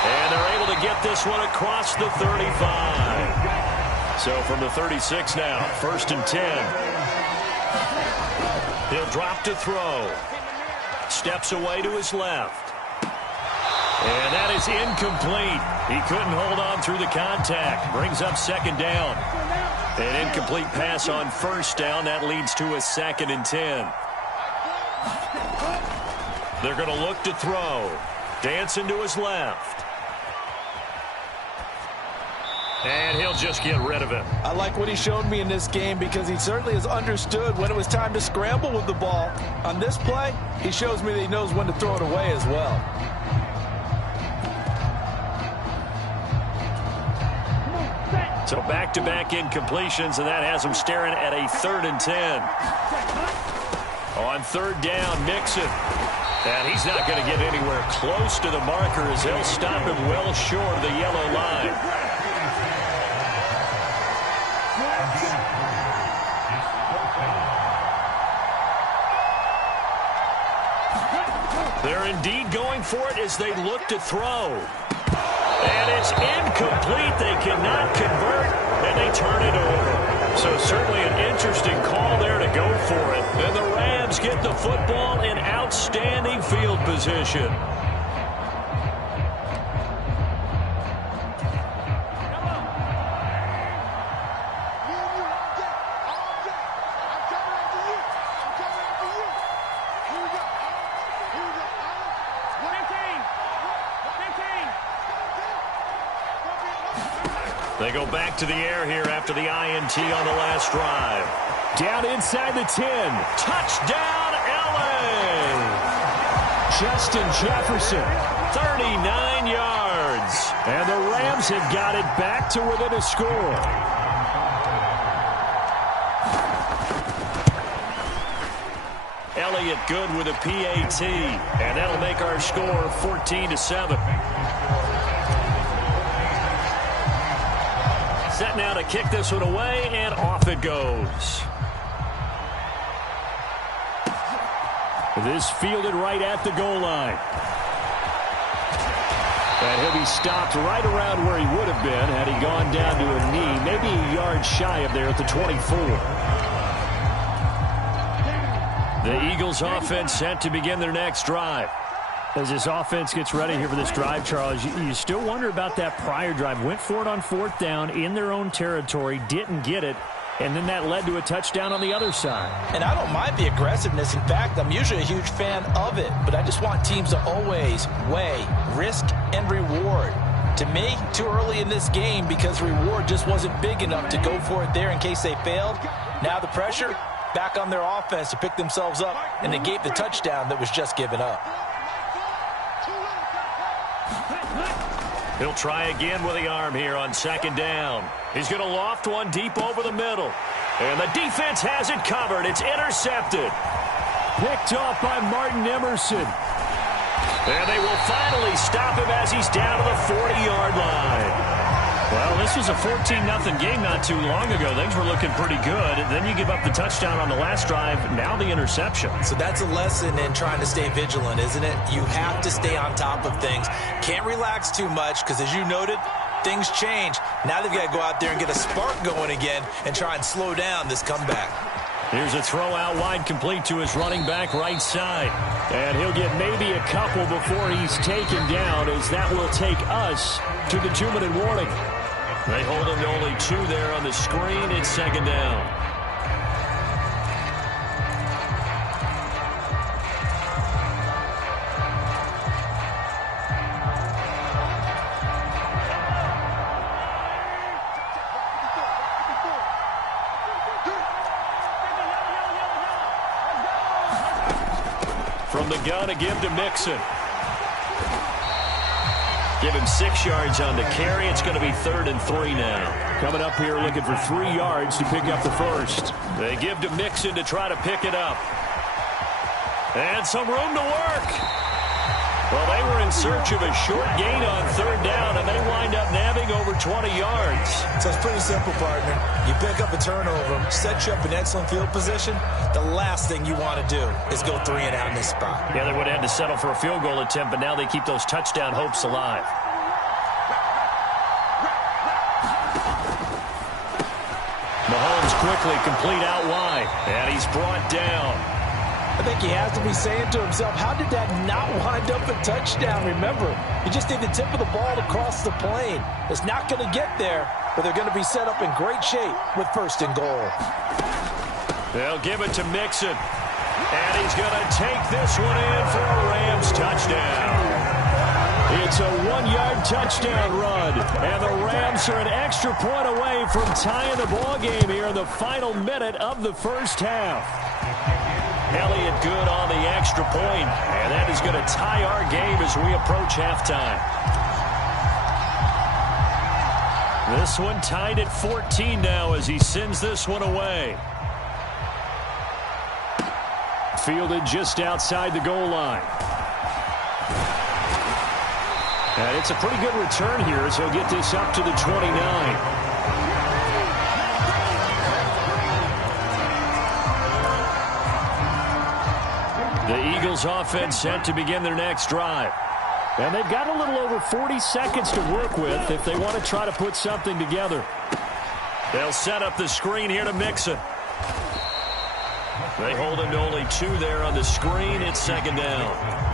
And they're able to get this one across the 35. So from the 36 now, 1st and 10. He'll drop to throw. Steps away to his left. And that is incomplete. He couldn't hold on through the contact. Brings up 2nd down. An incomplete pass on 1st down. That leads to a 2nd and 10. They're going to look to throw. Dancing to his left. And he'll just get rid of it. I like what he showed me in this game because he certainly has understood when it was time to scramble with the ball. On this play, he shows me that he knows when to throw it away as well. So back-to-back incompletions, and that has them staring at a 3rd and 10. On 3rd down, Mixon. And he's not going to get anywhere close to the marker as they'll stop him well short of the yellow line. They're indeed going for it as they look to throw. And it's incomplete. They cannot convert, and they turn it over. So certainly an interesting call there to go for it. And the Rams get the football in outstanding field position. They go back to the air here after the INT on the last drive. Down inside the 10. Touchdown, L.A. Justin Jefferson. 39 yards. And the Rams have got it back to within a score. Elliott good with a PAT. And that'll make our score 14-7. Set now to kick this one away, and off it goes. This fielded right at the goal line. And he'll be stopped right around where he would have been had he gone down to a knee, maybe a yard shy of there at the 24. The Eagles offense set to begin their next drive. As this offense gets ready here for this drive, Charles, you still wonder about that prior drive. Went for it on 4th down in their own territory, didn't get it, and then that led to a touchdown on the other side. And I don't mind the aggressiveness. In fact, I'm usually a huge fan of it, but I just want teams to always weigh risk and reward. To me, too early in this game because reward just wasn't big enough to go for it there in case they failed. Now the pressure back on their offense to pick themselves up and negate the touchdown that was just given up. He'll try again with the arm here on 2nd down. He's going to loft one deep over the middle. And the defense has it covered. It's intercepted. Picked off by Martin Emerson. And they will finally stop him as he's down to the 40-yard line. Well, this was a 14-0 game not too long ago. Things were looking pretty good. And then you give up the touchdown on the last drive. Now the interception. So that's a lesson in trying to stay vigilant, isn't it? You have to stay on top of things. Can't relax too much because, as you noted, things change. Now they've got to go out there and get a spark going again and try and slow down this comeback. Here's a throw out wide complete to his running back right side. And he'll get maybe a couple before he's taken down, as that will take us to the 2-minute warning. They hold him to only 2 there on the screen. It's 2nd down. From the gun, a give to Mixon. Give him 6 yards on the carry. It's going to be 3rd and 3 now. Coming up here looking for 3 yards to pick up the first. They give to Mixon to try to pick it up. And some room to work. Well, they were in search of a short gain on 3rd down, and they wind up nabbing over 20 yards. So it's pretty simple, partner. You pick up a turnover, set you up in excellent field position. The last thing you want to do is go 3 and out in this spot. Yeah, they would have had to settle for a field goal attempt, but now they keep those touchdown hopes alive. Mahomes quickly complete out wide, and he's brought down. I think he has to be saying to himself, how did that not wind up a touchdown? Remember, he just did the tip of the ball across the plane. It's not going to get there, but they're going to be set up in great shape with 1st and goal. They'll give it to Mixon. And he's going to take this one in for a Rams touchdown. It's a 1-yard touchdown run. And the Rams are an extra point away from tying the ball game here in the final minute of the first half. Elliott good on the extra point, and that is going to tie our game as we approach halftime. This one tied at 14 now as he sends this one away. Fielded just outside the goal line. And it's a pretty good return here as he'll get this up to the 29. The Eagles offense set to begin their next drive. And they've got a little over 40 seconds to work with if they want to try to put something together. They'll set up the screen here to Mixon. They hold him to only 2 there on the screen. It's second down.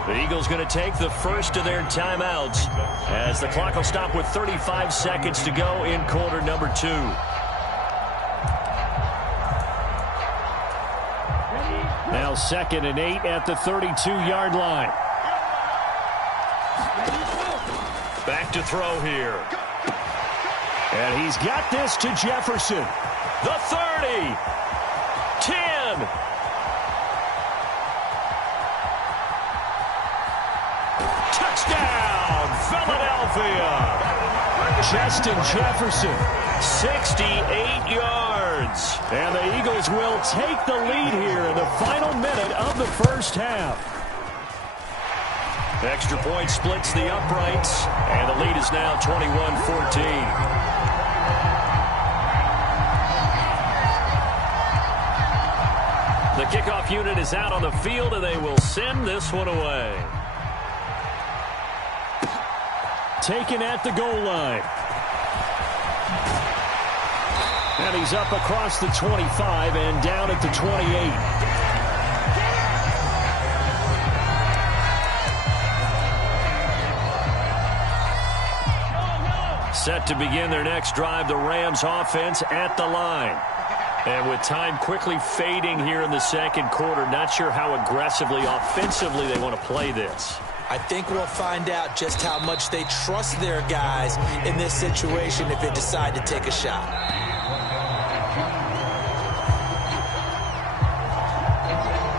The Eagles going to take the first of their timeouts as the clock will stop with 35 seconds to go in quarter number 2. Now 2nd and 8 at the 32-yard line. Back to throw here. And he's got this to Jefferson. The 30. 10. Touchdown, Philadelphia. Justin Jefferson. 68 yards. And the Eagles will take the lead here in the final minute of the first half. Extra point splits the uprights, and the lead is now 21-14. The kickoff unit is out on the field, and they will send this one away. Taken at the goal line. And he's up across the 25 and down at the 28. Set to begin their next drive, the Rams offense at the line. And with time quickly fading here in the second quarter, not sure how aggressively, offensively they want to play this. I think we'll find out just how much they trust their guys in this situation if they decide to take a shot.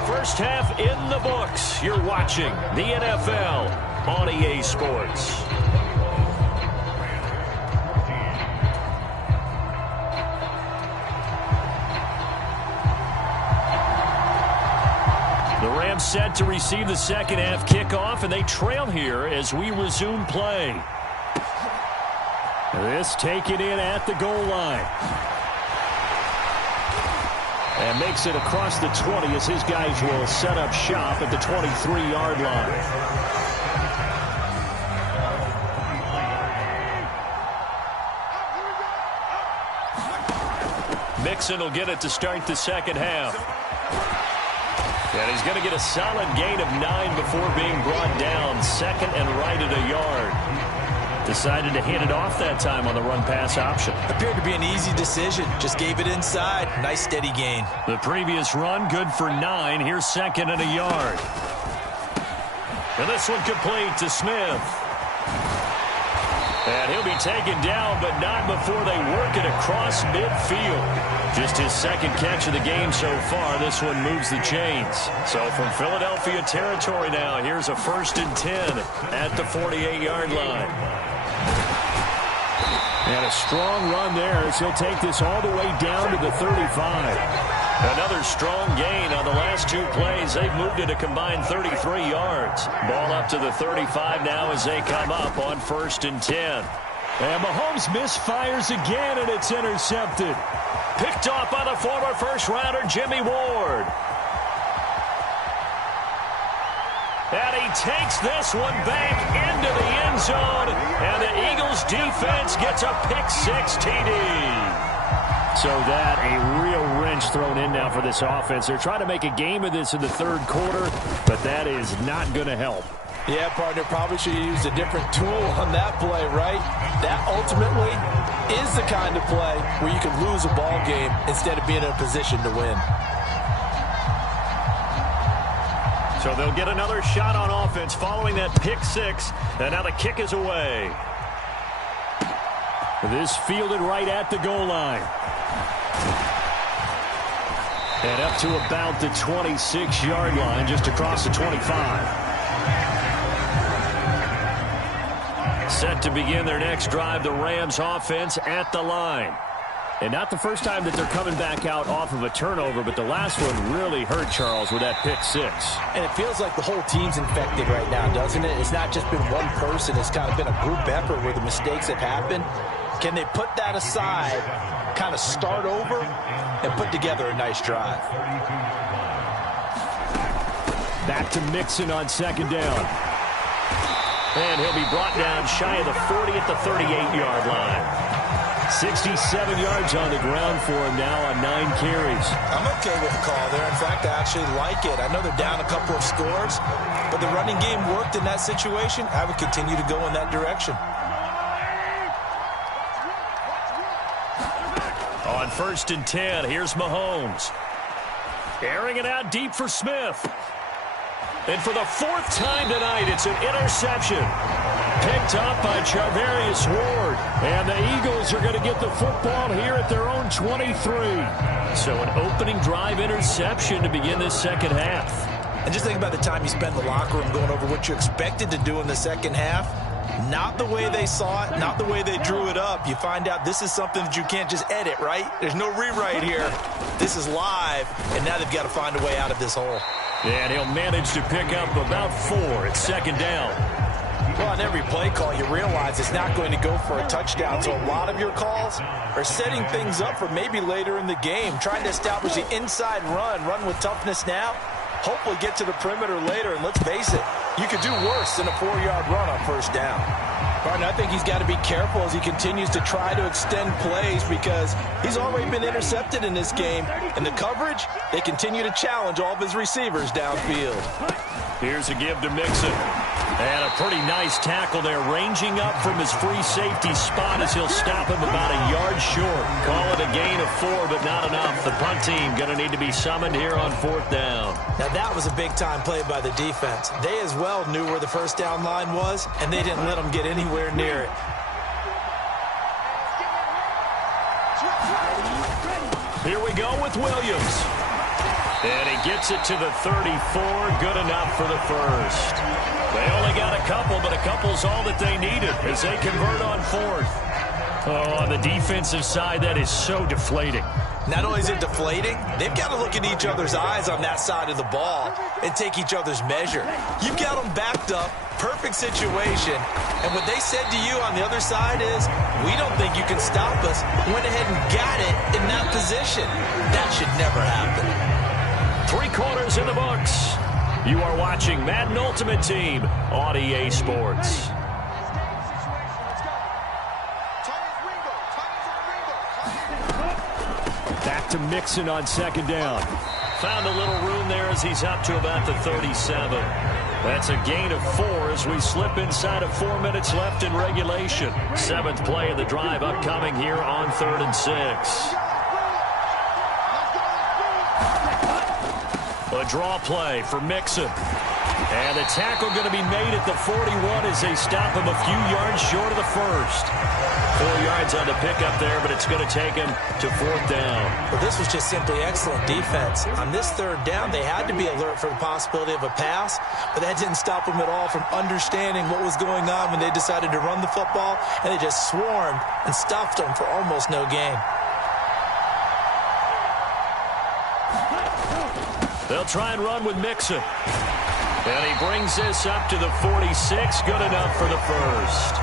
First half in the books. You're watching the NFL on EA Sports. The Rams set to receive the second half kickoff, and they trail here as we resume play. This taken in at the goal line. And makes it across the 20 as his guys will set up shop at the 23-yard line. Mixon will get it to start the second half. And he's going to get a solid gain of 9 before being brought down. Second and right at a yard. Decided to hand it off that time on the run-pass option. Appeared to be an easy decision. Just gave it inside. Nice steady gain. The previous run good for 9. Here's second and a yard. And this one complete to Smith. And he'll be taken down, but not before they work it across midfield. Just his second catch of the game so far. This one moves the chains. So from Philadelphia territory now, here's a 1st and 10 at the 48-yard line. And a strong run there as he'll take this all the way down to the 35. Another strong gain on the last 2 plays. They've moved it a combined 33 yards. Ball up to the 35 now as they come up on 1st and 10. And Mahomes misfires again, and it's intercepted. Picked off by the former first-rounder Jimmy Ward. And he takes this one back into the end zone. And the Eagles defense gets a pick-6 TD. So that a real wrench thrown in now for this offense. They're trying to make a game of this in the third quarter, but that is not going to help. Yeah, partner, probably should have used a different tool on that play, right? That ultimately is the kind of play where you can lose a ball game instead of being in a position to win. So they'll get another shot on offense following that pick-6, and now the kick is away. This fielded right at the goal line. And up to about the 26-yard line, just across the 25. Set to begin their next drive, the Rams offense at the line. And not the first time that they're coming back out off of a turnover, but the last one really hurt Charles with that pick six. And it feels like the whole team's infected right now, doesn't it? It's not just been one person. It's kind of been a group effort where the mistakes have happened. Can they put that aside, kind of start over, and put together a nice drive? Back to Mixon on second down. And he'll be brought down shy of the 40 at the 38-yard line. 67 yards on the ground for him now on 9 carries. I'm okay with the call there. In fact, I actually like it. I know they're down a couple of scores, but the running game worked in that situation. I would continue to go in that direction. On 1st and 10, here's Mahomes. Airing it out deep for Smith. And for the 4th time tonight, it's an interception. Picked up by Charvarius Ward. And the Eagles are going to get the football here at their own 23. So an opening drive interception to begin this second half. And just think about the time you spend in the locker room going over what you expected to do in the second half. Not the way they saw it, not the way they drew it up. You find out this is something that you can't just edit, right? There's no rewrite here. This is live, and now they've got to find a way out of this hole. And he'll manage to pick up about 4 at second down. Well, on every play call, you realize it's not going to go for a touchdown. So a lot of your calls are setting things up for maybe later in the game, trying to establish the inside run with toughness now, hopefully get to the perimeter later. And let's face it, you could do worse than a 4-yard run on first down. Martin, I think he's got to be careful as he continues to try to extend plays because he's already been intercepted in this game. And the coverage, they continue to challenge all of his receivers downfield. Here's a give to Mixon. And a pretty nice tackle there, ranging up from his free safety spot as he'll stop him about a yard short. Call it a gain of 4, but not enough. The punt team going to need to be summoned here on 4th down. Now, that was a big-time play by the defense. They as well knew where the first down line was, and they didn't let them get anywhere near it. Here we go with Williams. And he gets it to the 34. Good enough for the first. They only got a couple, but a couple's all that they needed as they convert on 4th. Oh, on the defensive side, that is so deflating. Not only is it deflating, they've got to look in each other's eyes on that side of the ball and take each other's measure. You've got them backed up, perfect situation, and what they said to you on the other side is, we don't think you can stop us. Went ahead and got it in that position. That should never happen. 3 quarters in the books. You are watching Madden Ultimate Team on EA Sports. Back to Mixon on second down. Found a little room there as he's up to about the 37. That's a gain of 4 as we slip inside of 4 minutes left in regulation. 7th play of the drive upcoming here on 3rd and 6. A draw play for Mixon. And the tackle going to be made at the 41 as they stop him a few yards short of the first. 4 yards on the pickup there, but it's going to take him to 4th down. Well, this was just simply excellent defense. On this 3rd down, they had to be alert for the possibility of a pass, but that didn't stop them at all from understanding what was going on when they decided to run the football, and they just swarmed and stuffed them for almost no gain. They'll try and run with Mixon. And he brings this up to the 46. Good enough for the first.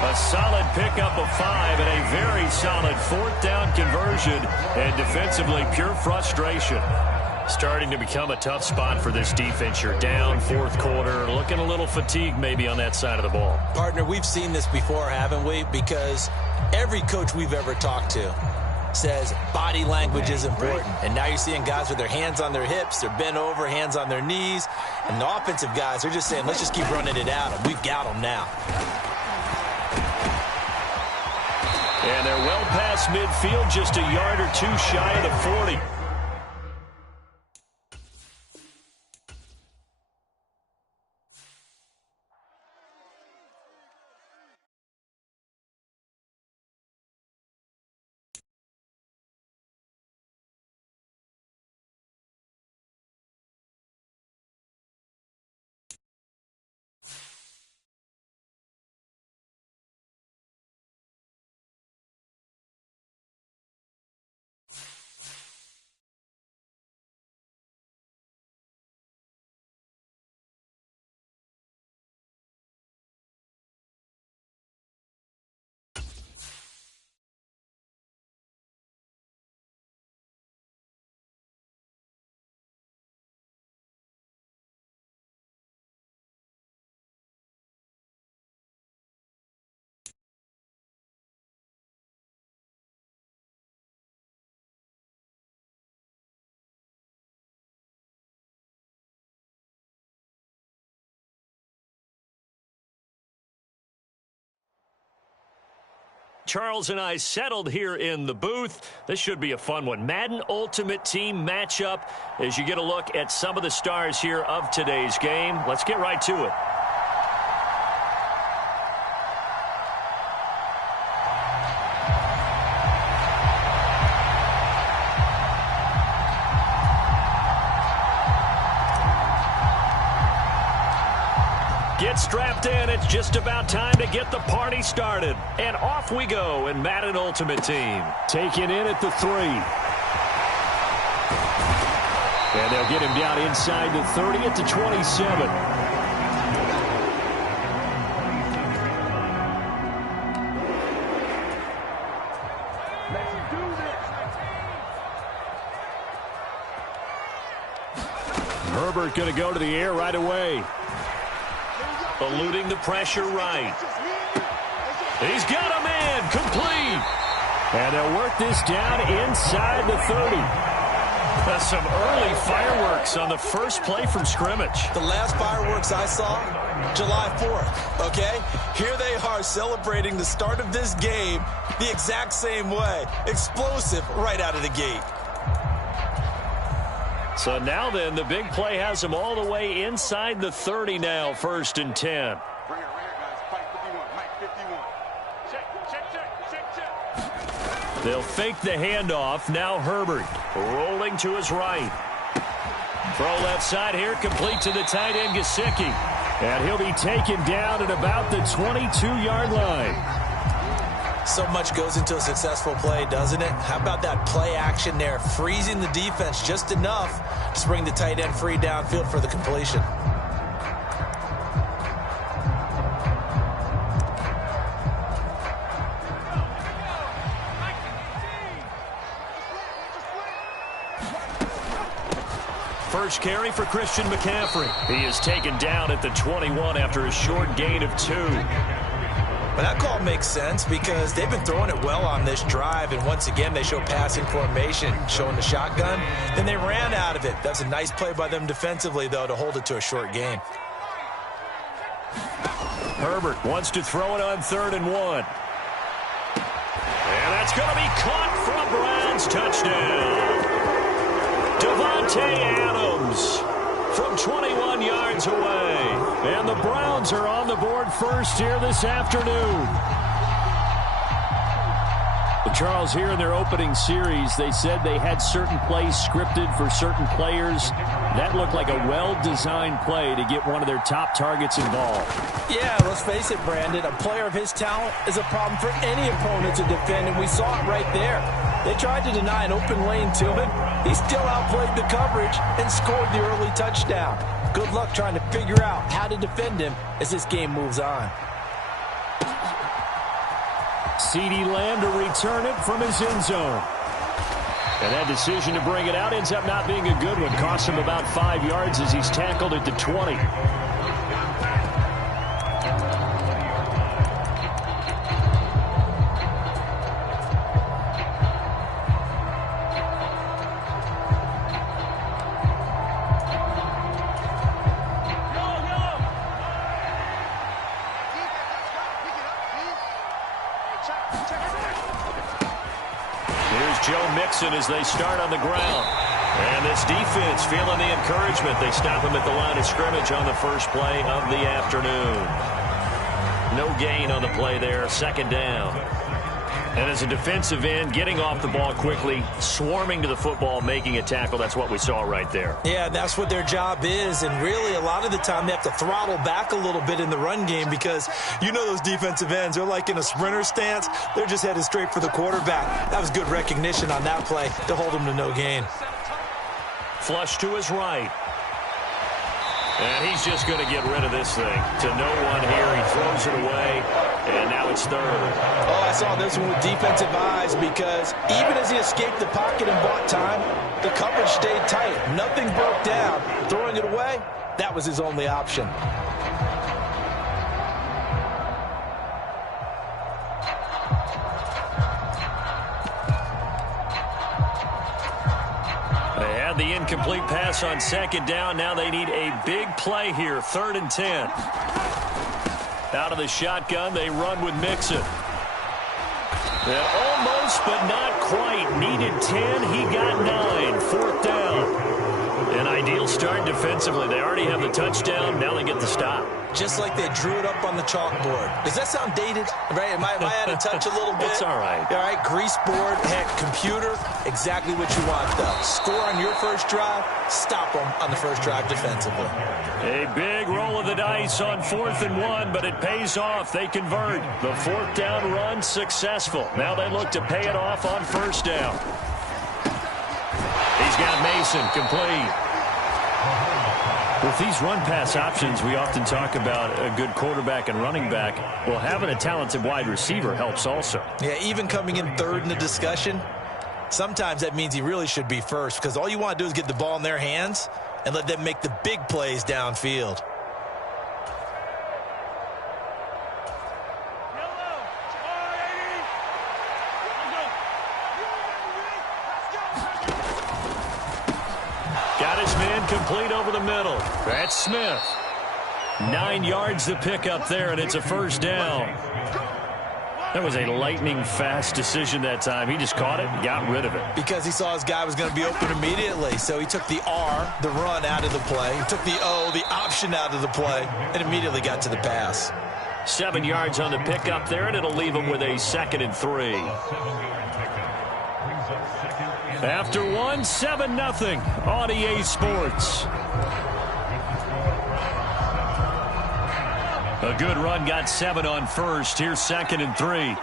A solid pickup of 5 and a very solid 4th down conversion. And defensively, pure frustration. Starting to become a tough spot for this defense. You're down 4th quarter. Looking a little fatigued maybe on that side of the ball. Partner, we've seen this before, haven't we? Because every coach we've ever talked to says body language is important. And now you're seeing guys with their hands on their hips, they're bent over, hands on their knees. And the offensive guys are just saying, let's just keep running it out, and we've got them now. And they're well past midfield, just a yard or 2 shy of the 40. Charles and I settled here in the booth. This should be a fun one. Madden Ultimate Team matchup as you get a look at some of the stars here of today's game. Let's get right to it. Get strapped in. It's just about time to get the party started. And off we go in Madden Ultimate Team. Taken in at the 3. And they'll get him down inside the 30 at the 27. Herbert going to go to the air right away. Eluding the pressure right. He's got a man. Complete. And they'll work this down inside the 30. That's some early fireworks on the first play from scrimmage. The last fireworks I saw, July 4th, okay? Here they are celebrating the start of this game the exact same way. Explosive right out of the gate. So now then, the big play has them all the way inside the 30 now, 1st and 10. Right here, guys. Fight 51. Mike 51. Check. They'll fake the handoff. Now Herbert rolling to his right. Throw left side here, complete to the tight end, Gesicki. And he'll be taken down at about the 22-yard line. So much goes into a successful play, doesn't it? How about that play action there? Freezing the defense just enough to bring the tight end free downfield for the completion. First carry for Christian McCaffrey. He is taken down at the 21 after a short gain of 2. But that call makes sense because they've been throwing it well on this drive, and once again they show passing formation, showing the shotgun. Then they ran out of it. That's a nice play by them defensively, though, to hold it to a short gain. Herbert wants to throw it on 3rd and 1. And that's going to be caught for a Browns touchdown. Devontae Adams from 21 yards away. And the Browns are on the board first here this afternoon. Charles, here in their opening series, they said they had certain plays scripted for certain players. That looked like a well-designed play to get one of their top targets involved. Yeah, let's face it, Brandon. A player of his talent is a problem for any opponent to defend, and we saw it right there. They tried to deny an open lane to him. He still outplayed the coverage and scored the early touchdown. Good luck trying to figure out how to defend him as this game moves on. CeeDee Lamb to return it from his end zone. And that decision to bring it out ends up not being a good one. Costs him about 5 yards as he's tackled at the 20. As they start on the ground. And this defense feeling the encouragement. They stop him at the line of scrimmage on the first play of the afternoon. No gain on the play there. 2nd down. And as a defensive end, getting off the ball quickly, swarming to the football, making a tackle. That's what we saw right there. Yeah, that's what their job is. And really, a lot of the time, they have to throttle back a little bit in the run game because you know those defensive ends, they're like in a sprinter stance. They're just headed straight for the quarterback. That was good recognition on that play to hold them to no gain. Flush to his right. And he's just going to get rid of this thing to no one here. He throws it away, and now it's 3rd. Oh, I saw this one with defensive eyes because even as he escaped the pocket and bought time, the coverage stayed tight. Nothing broke down. Throwing it away, that was his only option. The incomplete pass on 2nd down. Now they need a big play here. 3rd and 10. Out of the shotgun, they run with Mixon. And almost, but not quite. Needed 10. He got 9. Fourth down. An ideal start defensively. They already have the touchdown. Now they get the stop. Just like they drew it up on the chalkboard. Does that sound dated? Right? Am I out of touch a little bit? It's all right. All right, grease board, heck, computer, exactly what you want, though. Score on your first drive, stop them on the first drive defensively. A big roll of the dice on 4th and 1, but it pays off. They convert. The 4th down run successful. Now they look to pay it off on 1st down. He's got Mason complete. With these run-pass options, we often talk about a good quarterback and running back. Well, having a talented wide receiver helps also. Yeah, even coming in third in the discussion, sometimes that means he really should be first because all you want to do is get the ball in their hands and let them make the big plays downfield. Got his man complete over the middle. That's Smith. 9 yards to pick up there, and it's a 1st down. That was a lightning-fast decision that time. He just caught it and got rid of it. Because he saw his guy was going to be open immediately. So he took the R, the run, out of the play. He took the O, the option, out of the play, and immediately got to the pass. 7 yards on the pickup there, and it'll leave him with a 2nd and 3. After 1, 7-0 on EA Sports. A good run, got 7 on 1st. Here's 2nd and 3.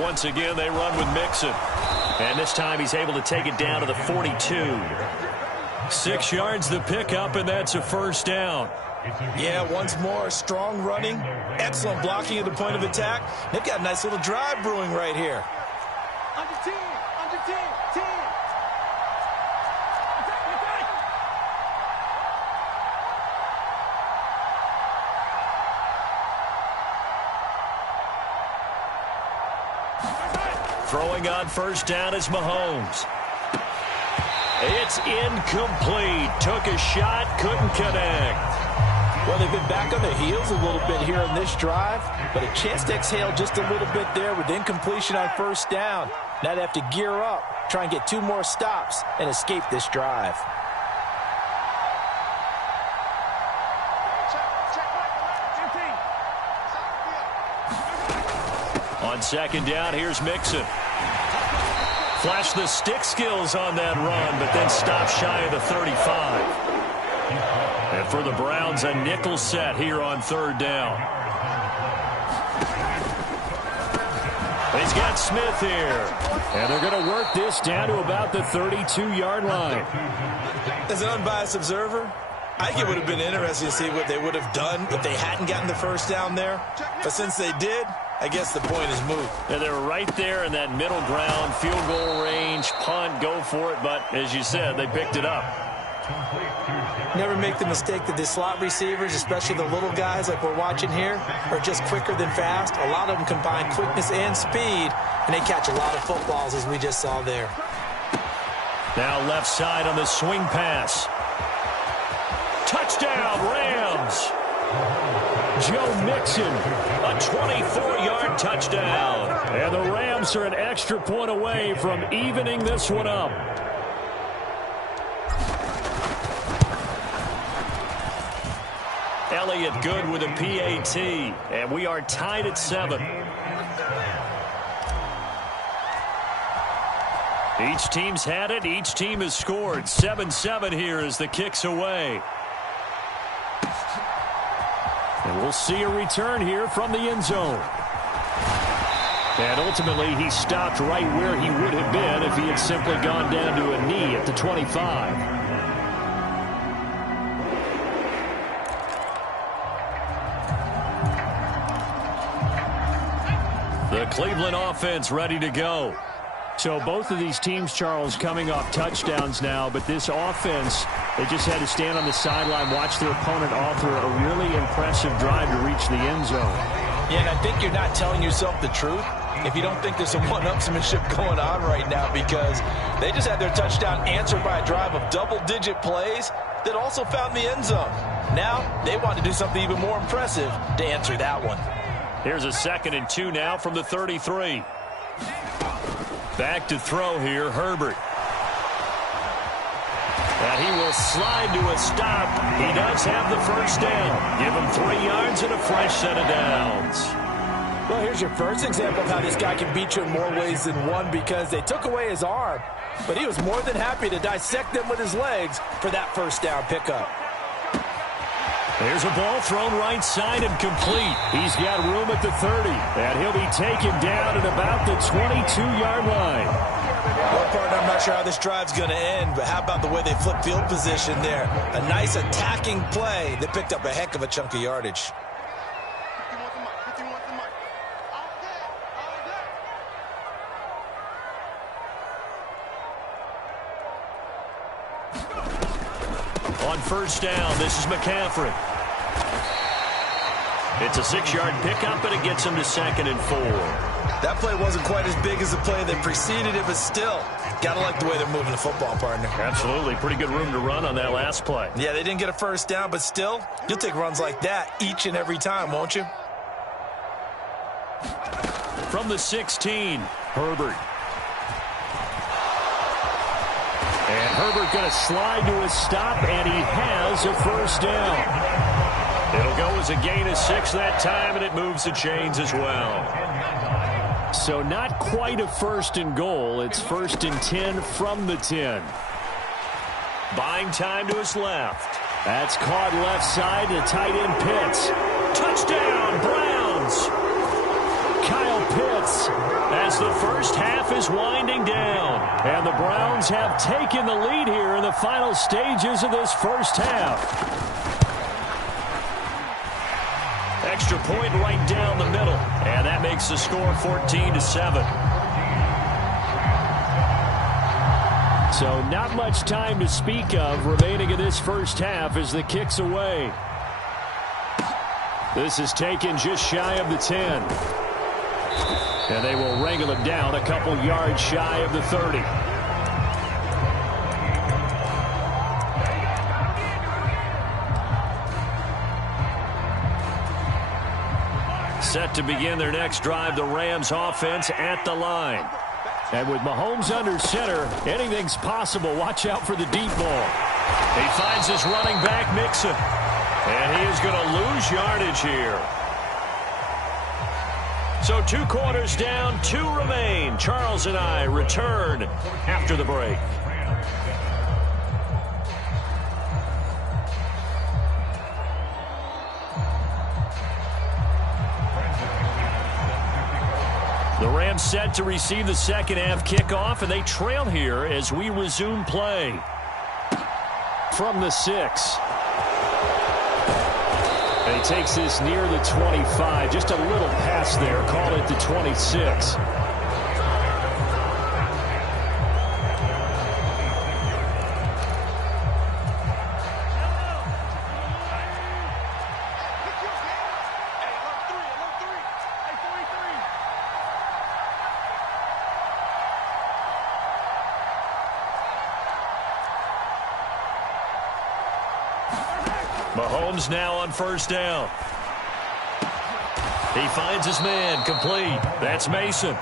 Once again, they run with Mixon. And this time he's able to take it down to the 42. 6 yards the pickup, and that's a 1st down. Yeah, once more, strong running, excellent blocking at the point of attack. They've got a nice little drive brewing right here. Under 10, 10. Throwing on 1st down is Mahomes. It's incomplete. Took a shot, couldn't connect. Well, they've been back on their heels a little bit here in this drive, but a chance to exhale just a little bit there with incompletion on 1st down. Now they have to gear up, try and get 2 more stops, and escape this drive. On 2nd down, here's Mixon. Flash the stick skills on that run, but then stop shy of the 35. And for the Browns, a nickel set here on 3rd down. He's got Smith here. And they're going to work this down to about the 32-yard line. As an unbiased observer, I think it would have been interesting to see what they would have done if they hadn't gotten the 1st down there. But since they did, I guess the point is moot. And they're right there in that middle ground, field goal range, punt, go for it. But as you said, they picked it up. Never make the mistake that the slot receivers, especially the little guys like we're watching here, are just quicker than fast. A lot of them combine quickness and speed, and they catch a lot of footballs, as we just saw there. Now left side on the swing pass. Touchdown, Rams. Joe Mixon, a 24-yard touchdown. And the Rams are an extra point away from evening this one up. Elliott good with a PAT, and we are tied at 7. Each team's had it. Each team has scored. 7-7 here as the kick's away. And we'll see a return here from the end zone. And ultimately, he stopped right where he would have been if he had simply gone down to a knee at the 25. The Cleveland offense ready to go. So both of these teams, Charles, coming off touchdowns now, but this offense, they just had to stand on the sideline, watch their opponent author a really impressive drive to reach the end zone. Yeah, and I think you're not telling yourself the truth if you don't think there's some one-upsmanship going on right now, because they just had their touchdown answered by a drive of double-digit plays that also found the end zone. Now, they want to do something even more impressive to answer that one. Here's a 2nd and 2 now from the 33. Back to throw here, Herbert. And he will slide to a stop. He does have the first down. Give him 3 yards and a fresh set of downs. Well, here's your first example of how this guy can beat you in more ways than one, because they took away his arm, but he was more than happy to dissect them with his legs for that first down pickup. There's a ball thrown right side and complete. He's got room at the 30, and he'll be taken down at about the 22-yard line. Well, partner, I'm not sure how this drive's going to end, but how about the way they flip field position there? A nice attacking play that picked up a heck of a chunk of yardage. On first down, this is McCaffrey. It's a 6-yard pickup, and it gets him to 2nd and 4. That play wasn't quite as big as the play that preceded it, but still, gotta like the way they're moving the football, partner. Absolutely. Pretty good room to run on that last play. Yeah, they didn't get a first down, but still, you'll take runs like that each and every time, won't you? From the 16, Herbert. And Herbert going to slide to a stop, and he has a first down. It'll go as a gain of 6 that time, and it moves the chains as well. So not quite a 1st and goal. It's 1st and 10 from the 10. Buying time to his left. That's caught left side to tight end Pitts. Touchdown, Browns! Kyle Pitts, as the first half is winding down. And the Browns have taken the lead here in the final stages of this first half. Extra point right down the middle. And that makes the score 14-7. So not much time to speak of remaining in this first half as the kick's away. This is taken just shy of the 10. And they will wrangle him down a couple yards shy of the 30. Set to begin their next drive, the Rams offense at the line. And with Mahomes under center, anything's possible. Watch out for the deep ball. He finds his running back, Mixon. And he is going to lose yardage here. So 2 quarters down, 2 remain. Charles and I return after the break. The Rams set to receive the second half kickoff, and they trail here as we resume play. From the 6. And he takes this near the 25. Just a little pass there. Call it the 26. Mahomes now on first down. He finds his man, complete. That's Mason.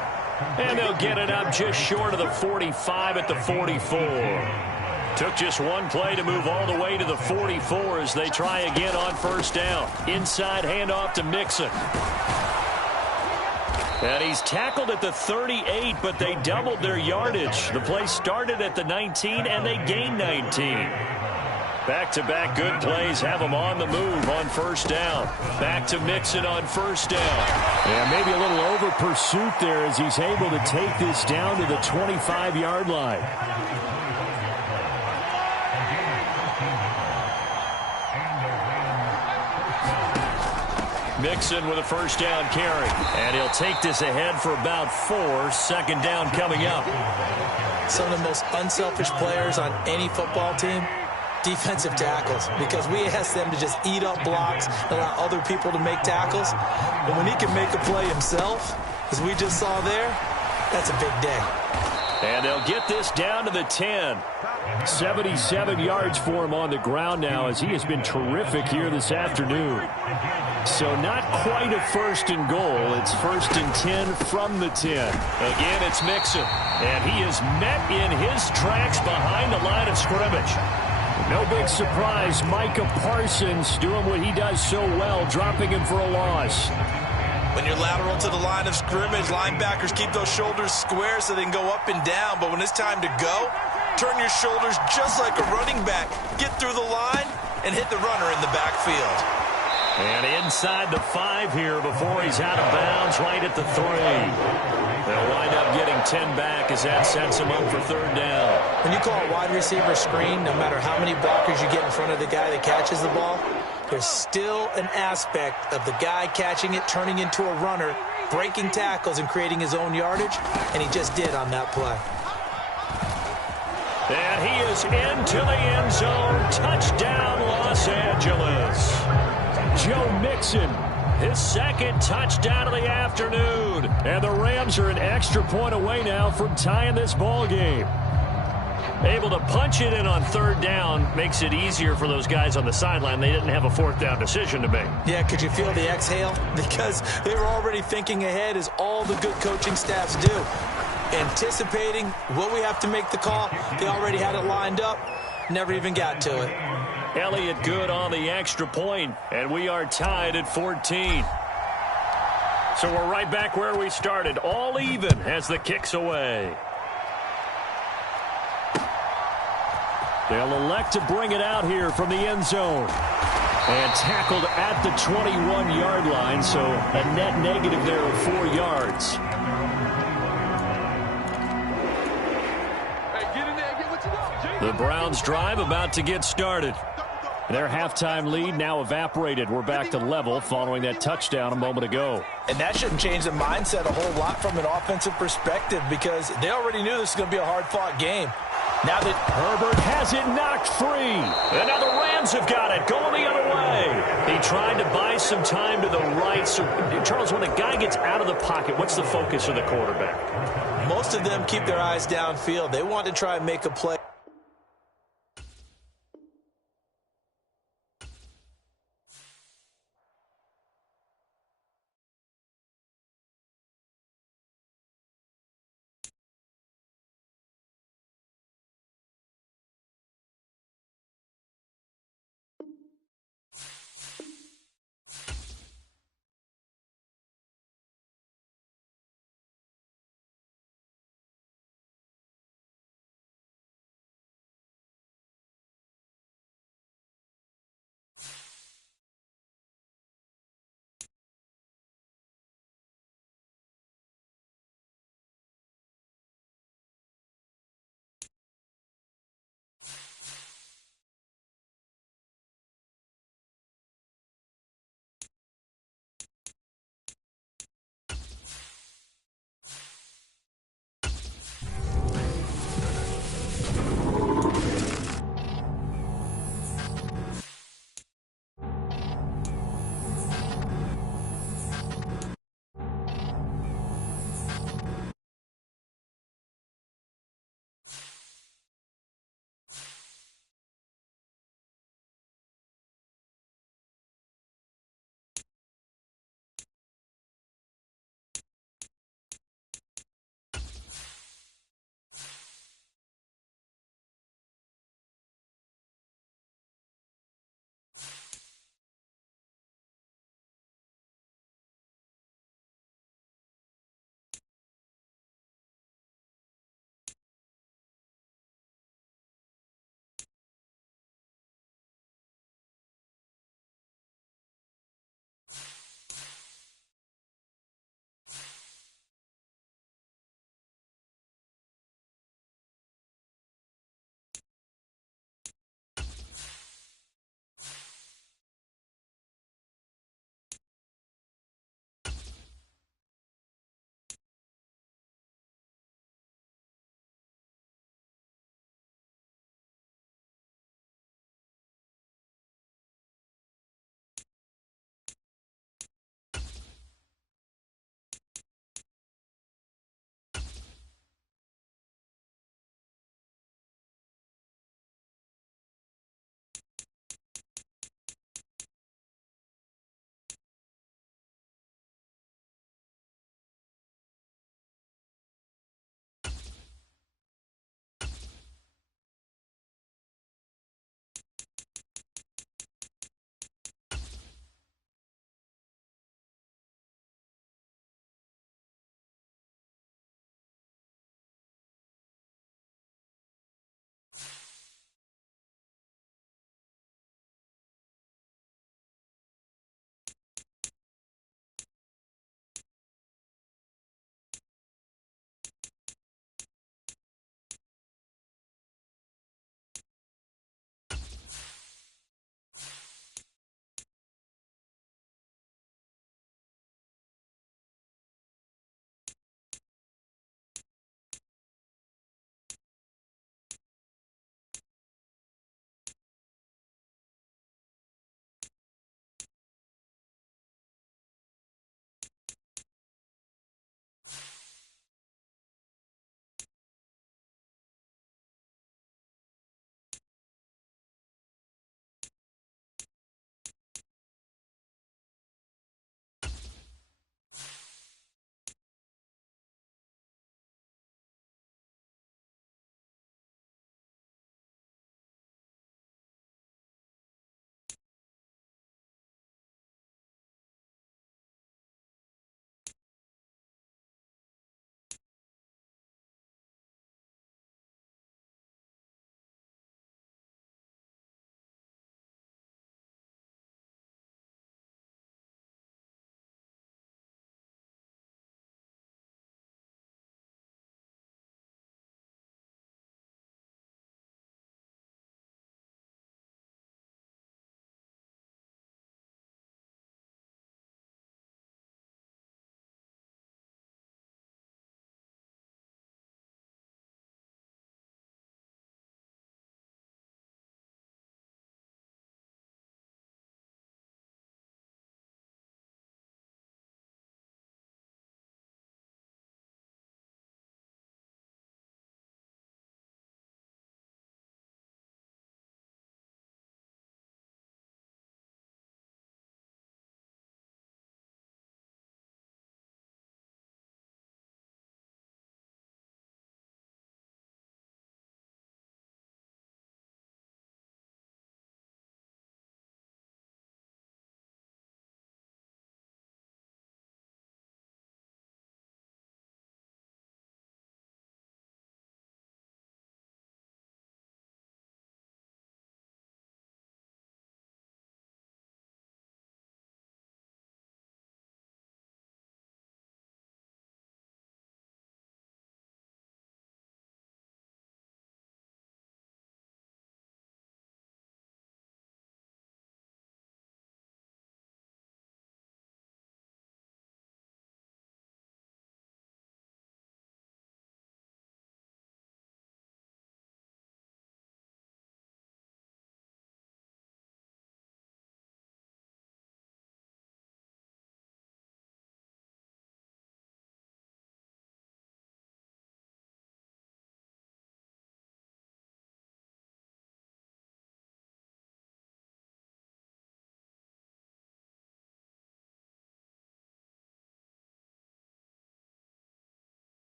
And they'll get it up just short of the 45 at the 44. Took just one play to move all the way to the 44 as they try again on first down. Inside handoff to Mixon. And he's tackled at the 38, but they doubled their yardage. The play started at the 19, and they gained 19. Back-to-back good plays have them on the move on first down. Back to Mixon on first down. Yeah, maybe a little over pursuit there as he's able to take this down to the 25-yard line. Mixon with a first down carry. And he'll take this ahead for about 4. Second down coming up. Some of the most unselfish players on any football team, defensive tackles, because we ask them to just eat up blocks and allow other people to make tackles. But when he can make a play himself, as we just saw there, that's a big day. And they'll get this down to the 10. 77 yards for him on the ground now as he has been terrific here this afternoon. So not quite a first and goal. It's first and 10 from the 10. Again, it's Mixon. And he is met in his tracks behind the line of scrimmage. No big surprise. Micah Parsons doing what he does so well, dropping him for a loss. When you're lateral to the line of scrimmage, linebackers keep those shoulders square so they can go up and down. But when it's time to go, turn your shoulders just like a running back. Get through the line and hit the runner in the backfield. And inside the 5 here before he's out of bounds, right at the 3. They'll wind up getting 10 back as that sets him up for third down. When you call a wide receiver screen, no matter how many blockers you get in front of the guy that catches the ball, there's still an aspect of the guy catching it, turning into a runner, breaking tackles and creating his own yardage, and he just did on that play. And he is into the end zone. Touchdown, Los Angeles. Joe Mixon, His second touchdown of the afternoon. and the Rams are an extra point away now from tying this ball game. Able to punch it in on third down makes it easier for those guys on the sideline. They didn't have a fourth down decision to make. Yeah, could you feel the exhale? Because they were already thinking ahead, as all the good coaching staffs do. Anticipating, will we have to make the call? They already had it lined up. Never even got to it. Elliott good on the extra point, and we are tied at 14. So we're right back where we started, all even as the kick's away. They'll elect to bring it out here from the end zone. And tackled at the 21-yard line, so a net negative there of 4 yards. Hey, get in there and get what you want. The Browns drive about to get started. Their halftime lead now evaporated. We're back to level following that touchdown a moment ago. And that shouldn't change the mindset a whole lot from an offensive perspective, because they already knew this was going to be a hard-fought game. Now that Herbert has it knocked free. And now the Rams have got it, going the other way. He tried to buy some time to the right. So, Charles, when a guy gets out of the pocket, what's the focus of the quarterback? most of them keep their eyes downfield, they want to try and make a play.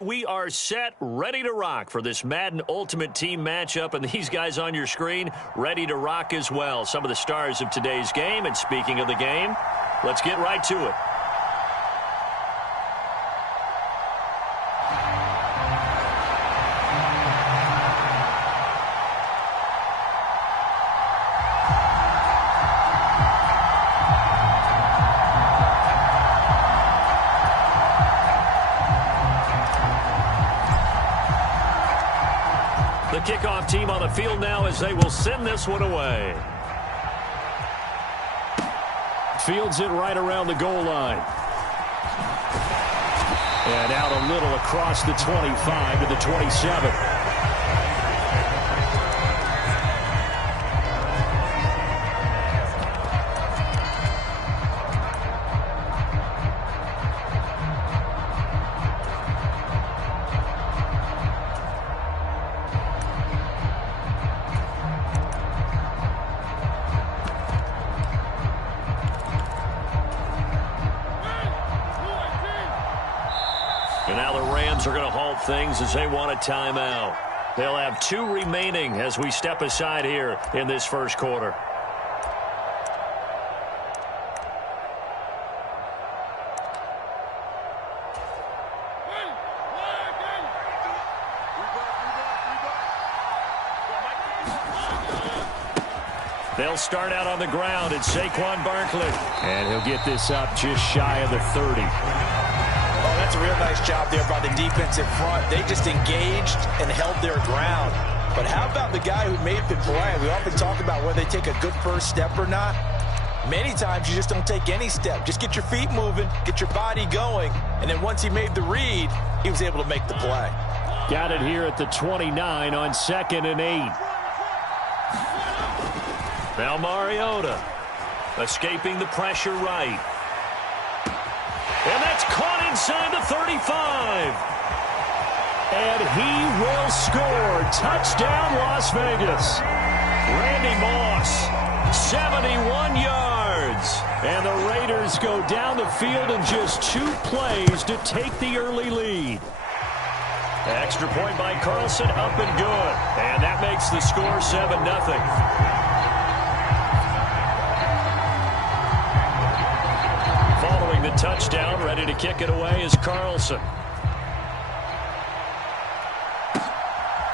We are set, ready to rock for this Madden Ultimate Team matchup, and these guys on your screen ready to rock as well. Some of the stars of today's game, and speaking of the game, let's get right to it. The kickoff team on the field now as they will send this one away. Fields it right around the goal line. And out a little across the 25 to the 27. And now the Rams are going to halt things as they want a timeout. They'll have 2 remaining as we step aside here in this first quarter. They'll start out on the ground. It's Saquon Barkley. And he'll get this up just shy of the 30. Oh, that's a real nice job there by the defensive front. They just engaged and held their ground. But how about the guy who made the play? We often talk about whether they take a good first step or not. Many times you just don't take any step. Just get your feet moving, get your body going, and then once he made the read, he was able to make the play. Got it here at the 29 on 2nd and 8. Now Mariota escaping the pressure right. And that's caught inside the 35. And he will score. Touchdown, Las Vegas. Randy Moss, 71 yards. And the Raiders go down the field in just 2 plays to take the early lead. Extra point by Carlson, up and good. And that makes the score 7-0. The touchdown, ready to kick it away is Carlson.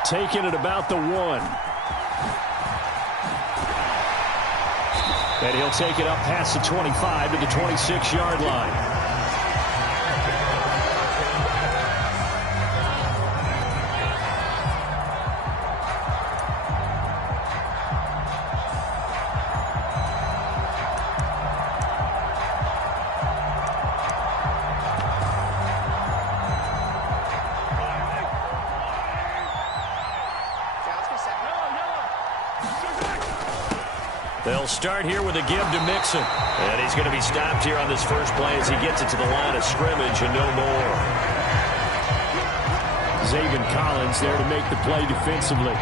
Taking it about the 1. And he'll take it up past the 25 to the 26-yard line. They'll start here with a give to Mixon. And he's going to be stopped here on this first play as he gets it to the line of scrimmage and no more. Zaven Collins there to make the play defensively.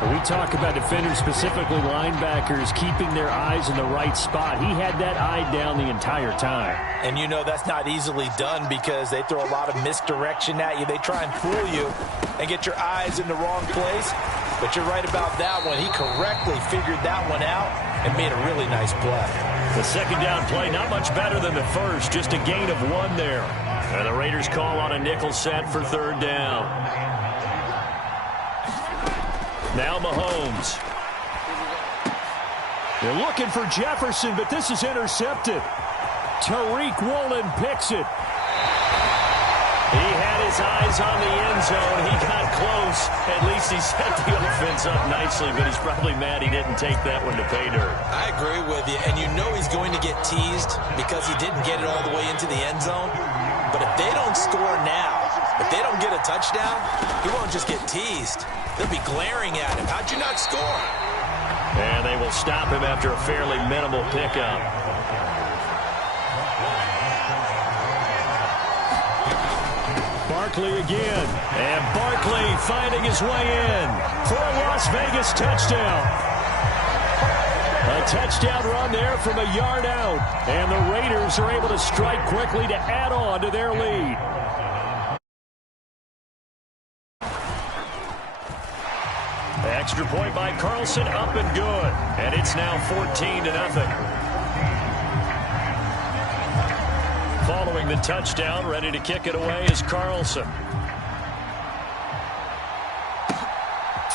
When we talk about defenders, specifically linebackers, keeping their eyes in the right spot. He had that eye down the entire time. And you know that's not easily done because they throw a lot of misdirection at you. They try and fool you and get your eyes in the wrong place. But you're right about that one. He correctly figured that one out and made a really nice play. The second down play, not much better than the first. Just a gain of 1 there. And the Raiders call on a nickel set for 3rd down. Now Mahomes. They're looking for Jefferson, but this is intercepted. Tariq Woolen picks it. He had his eyes on the end zone. He got close. At least he set the offense up nicely, but he's probably mad he didn't take that one to pay dirt. I agree with you, and you know he's going to get teased because he didn't get it all the way into the end zone. But if they don't score now, if they don't get a touchdown, he won't just get teased. They'll be glaring at him. How'd you not score? And they will stop him after a fairly minimal pickup. Barkley again. And Barkley finding his way in for a Las Vegas touchdown. A touchdown run there from a yard out. And the Raiders are able to strike quickly to add on to their lead. Extra point by Carlson, up and good. And it's now 14-0. Following the touchdown, ready to kick it away is Carlson.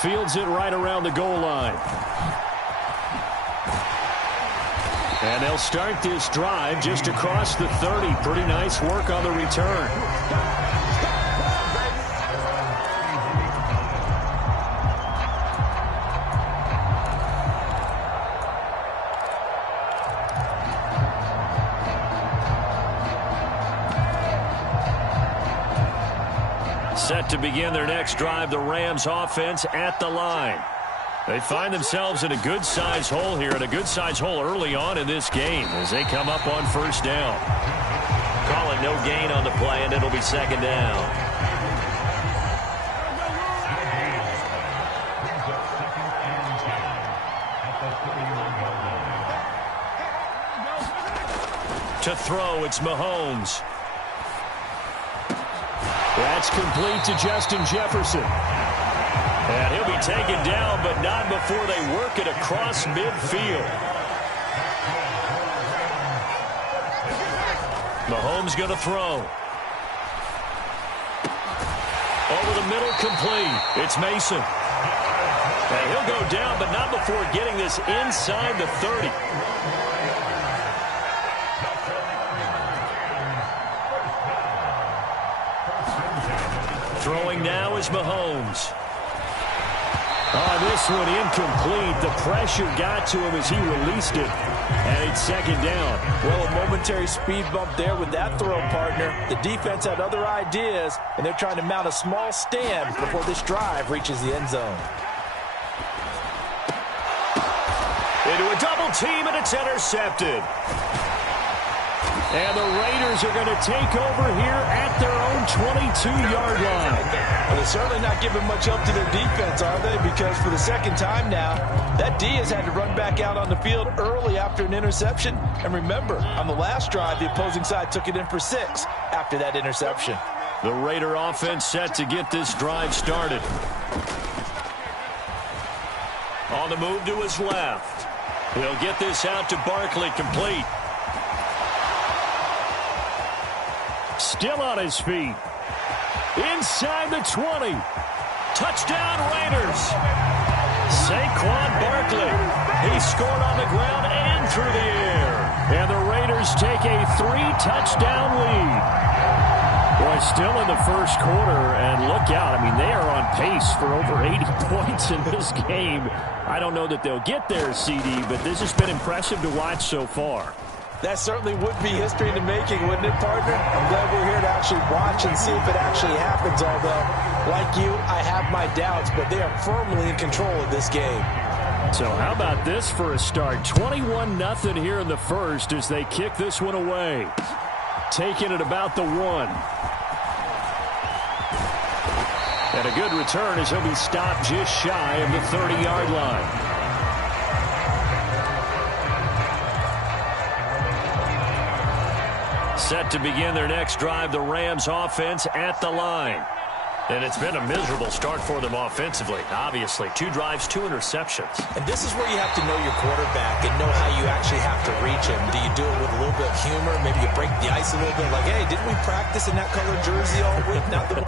Fields it right around the goal line. And they'll start this drive just across the 30. Pretty nice work on the return. Set to begin their next drive, the Rams offense at the line. They find themselves in a good-sized hole here, and a good-sized hole early on in this game as they come up on first down. Call it no gain on the play, and it'll be second down. To throw, it's Mahomes. That's complete to Justin Jefferson. And he'll be taken down, but not before they work it across midfield. Mahomes going to throw. Over the middle, complete. It's Mason. And he'll go down, but not before getting this inside the 30. Throwing now is Mahomes. Oh, this one incomplete. The pressure got to him as he released it. And it's second down. Well, a momentary speed bump there with that throw, partner. The defense had other ideas, and they're trying to mount a small stand before this drive reaches the end zone. Into a double team, and it's intercepted. And the Raiders are going to take over here at their own 22-yard line. Well, they're certainly not giving much up to their defense, are they? Because for the second time now, that D has had to run back out on the field early after an interception. And remember, on the last drive, the opposing side took it in for 6 after that interception. The Raider offense set to get this drive started. On the move to his left. He'll get this out to Barkley, complete. Still on his feet. Inside the 20. Touchdown, Raiders. Saquon Barkley. He scored on the ground and through the air. And the Raiders take a 3-touchdown lead. Boy, still in the first quarter, and look out. I mean, they are on pace for over 80 points in this game. I don't know that they'll get there, CD, but this has been impressive to watch so far. That certainly would be history in the making, wouldn't it, partner? I'm glad we're here to actually watch and see if it actually happens, although, like you, I have my doubts, but they are firmly in control of this game. So how about this for a start? 21-0 here in the first as they kick this one away. Taking it about the 1. And a good return as he'll be stopped just shy of the 30-yard line. Set to begin their next drive, the Rams offense at the line. And it's been a miserable start for them offensively, obviously. 2 drives, 2 interceptions. And this is where you have to know your quarterback and know how you actually have to reach him. Do you do it with a little bit of humor? Maybe you break the ice a little bit like, hey, didn't we practice in that color jersey all week? Not the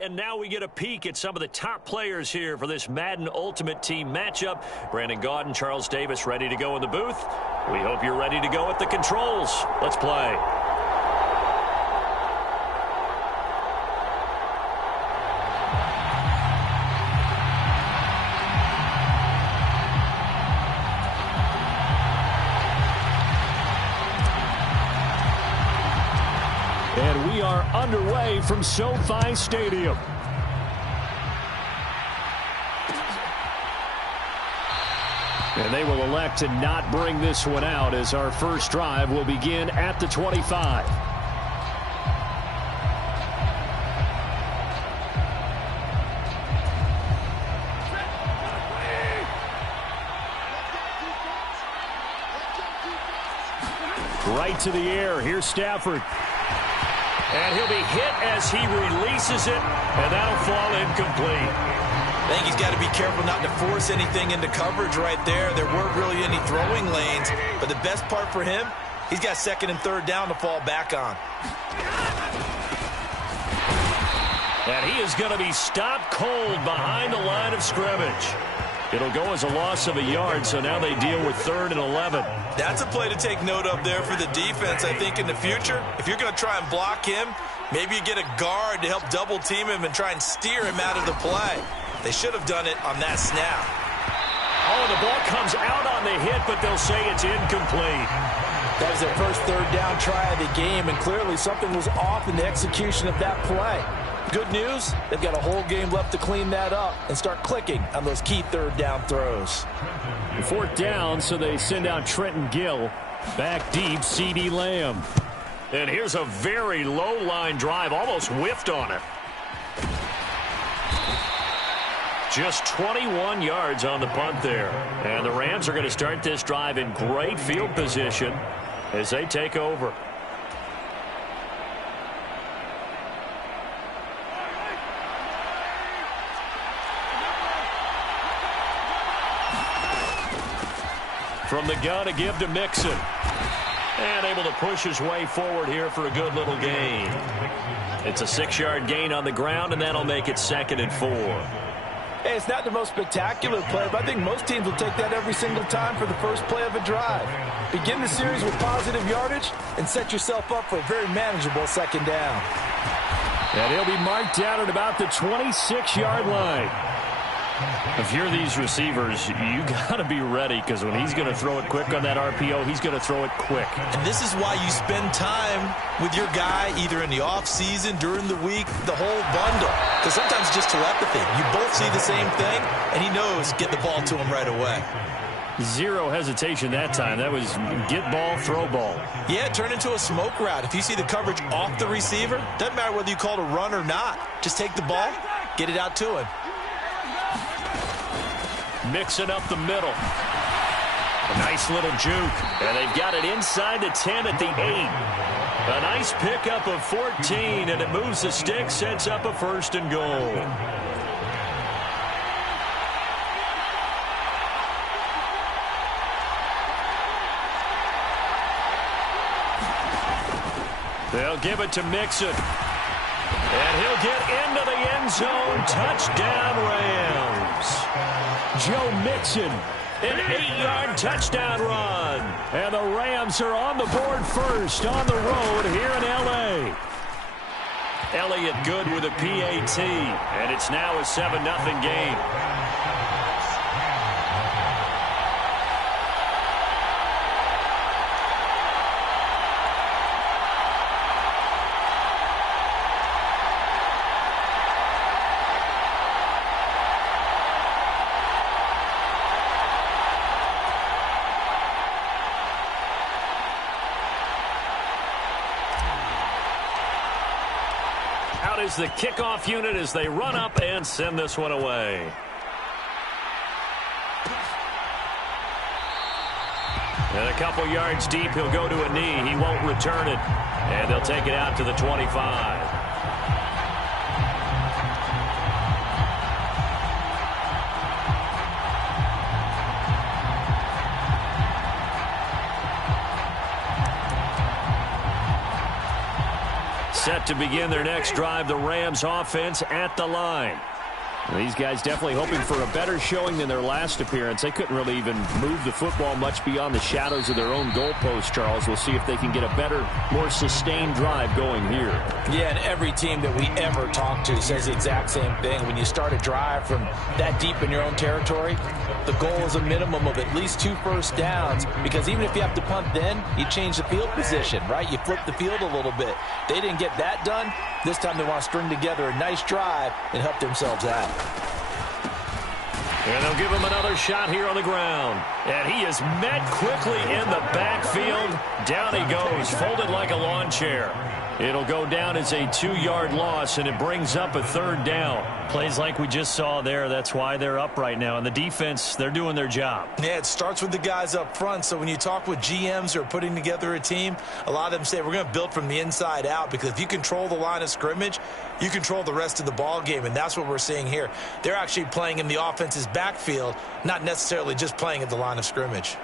And now we get a peek at some of the top players here for this Madden Ultimate Team matchup. Brandon Gaudin, Charles Davis ready to go in the booth. We hope you're ready to go at the controls. Let's play. And we are underway from SoFi Stadium. And they will elect to not bring this one out as our first drive will begin at the 25. Right to the air. Here's Stafford. And he'll be hit as he releases it, and that'll fall incomplete. I think he's got to be careful not to force anything into coverage right there. There weren't really any throwing lanes, but the best part for him, he's got second and third down to fall back on. And he is going to be stopped cold behind the line of scrimmage. It'll go as a loss of a yard, so now they deal with 3rd and 11. That's a play to take note of there for the defense, I think, in the future. If you're going to try and block him, maybe you get a guard to help double-team him and try and steer him out of the play. They should have done it on that snap. Oh, the ball comes out on the hit, but they'll say it's incomplete. That was their first third down try of the game, and clearly something was off in the execution of that play. Good news, they've got a whole game left to clean that up and start clicking on those key third down throws. 4th down, so they send out Trenton Gill. Back deep, CeeDee Lamb. And here's a very low line drive, almost whiffed on it. Just 21 yards on the punt there. And the Rams are going to start this drive in great field position as they take over. From the gun, a give to Mixon. And able to push his way forward here for a good little gain. It's a 6-yard gain on the ground, and that'll make it 2nd and 4. Hey, it's not the most spectacular play, but I think most teams will take that every single time for the first play of a drive. Begin the series with positive yardage and set yourself up for a very manageable 2nd down. And he'll be marked down at about the 26-yard line. If you're these receivers, you got to be ready, because when he's going to throw it quick on that RPO, he's going to throw it quick. And this is why you spend time with your guy either in the offseason, during the week, the whole bundle. Because sometimes it's just telepathy. You both see the same thing, and he knows get the ball to him right away. Zero hesitation that time. That was get ball, throw ball. Yeah, it turned into a smoke route. If you see the coverage off the receiver, doesn't matter whether you call it a run or not. Just take the ball, get it out to him. Mixing up the middle. A nice little juke. And they've got it inside the 10 at the 8. A nice pickup of 14, and it moves the stick, sets up a 1st and goal. They'll give it to Mixon. And he'll get into the end zone. Touchdown, Rams. Joe Mixon. An 8-yard touchdown run. And the Rams are on the board first on the road here in L.A. Elliott good with a PAT. And it's now a 7-0 game. Out is the kickoff unit as they run up and send this one away. And a couple yards deep, he'll go to a knee. He won't return it. And they'll take it out to the 25. Set to begin their next drive, the Rams offense at the line. These guys definitely hoping for a better showing than their last appearance. They couldn't really even move the football much beyond the shadows of their own goalpost, Charles. We'll see if they can get a better, more sustained drive going here. Yeah, and every team that we ever talk to says the exact same thing. When you start a drive from that deep in your own territory, the goal is a minimum of at least 2 first downs, because even if you have to punt then, you change the field position, right? You flip the field a little bit. They didn't get that done. This time they want to string together a nice drive and help themselves out. And they'll give him another shot here on the ground. And he is met quickly in the backfield. Down he goes, folded like a lawn chair. It'll go down as a 2-yard loss, and it brings up a 3rd down. Plays like we just saw there. That's why they're up right now. And the defense, they're doing their job. Yeah, it starts with the guys up front. So when you talk with GMs who are putting together a team, a lot of them say we're going to build from the inside out, because if you control the line of scrimmage, you control the rest of the ball game, and that's what we're seeing here. They're actually playing in the offense's backfield, not necessarily just playing at the line of scrimmage.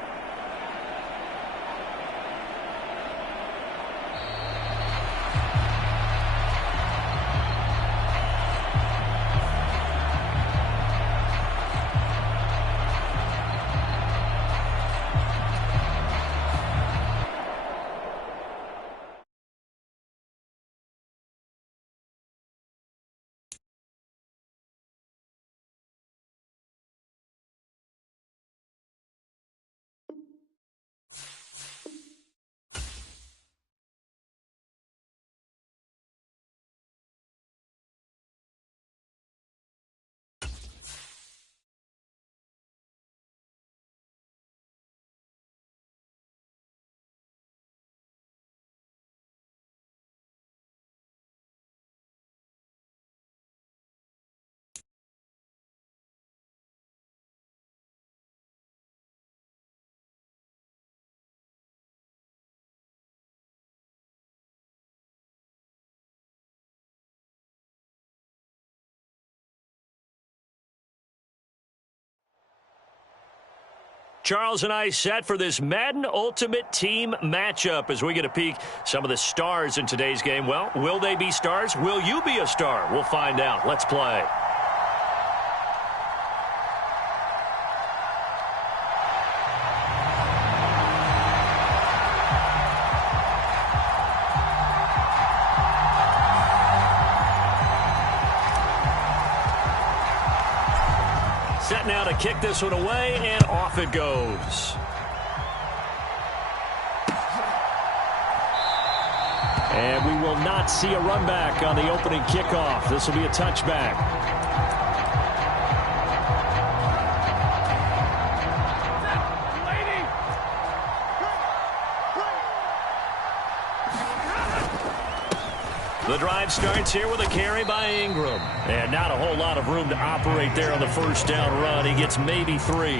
Charles and I set for this Madden Ultimate Team matchup as we get a peek some of the stars in today's game. Well, will they be stars? Will you be a star? We'll find out. Let's play. Set now to kick this one away, and off it goes. And we will not see a run back on the opening kickoff. This will be a touchback. The drive starts here with a carry by Ingram. And not a whole lot of room to operate there on the first down run. He gets maybe 3.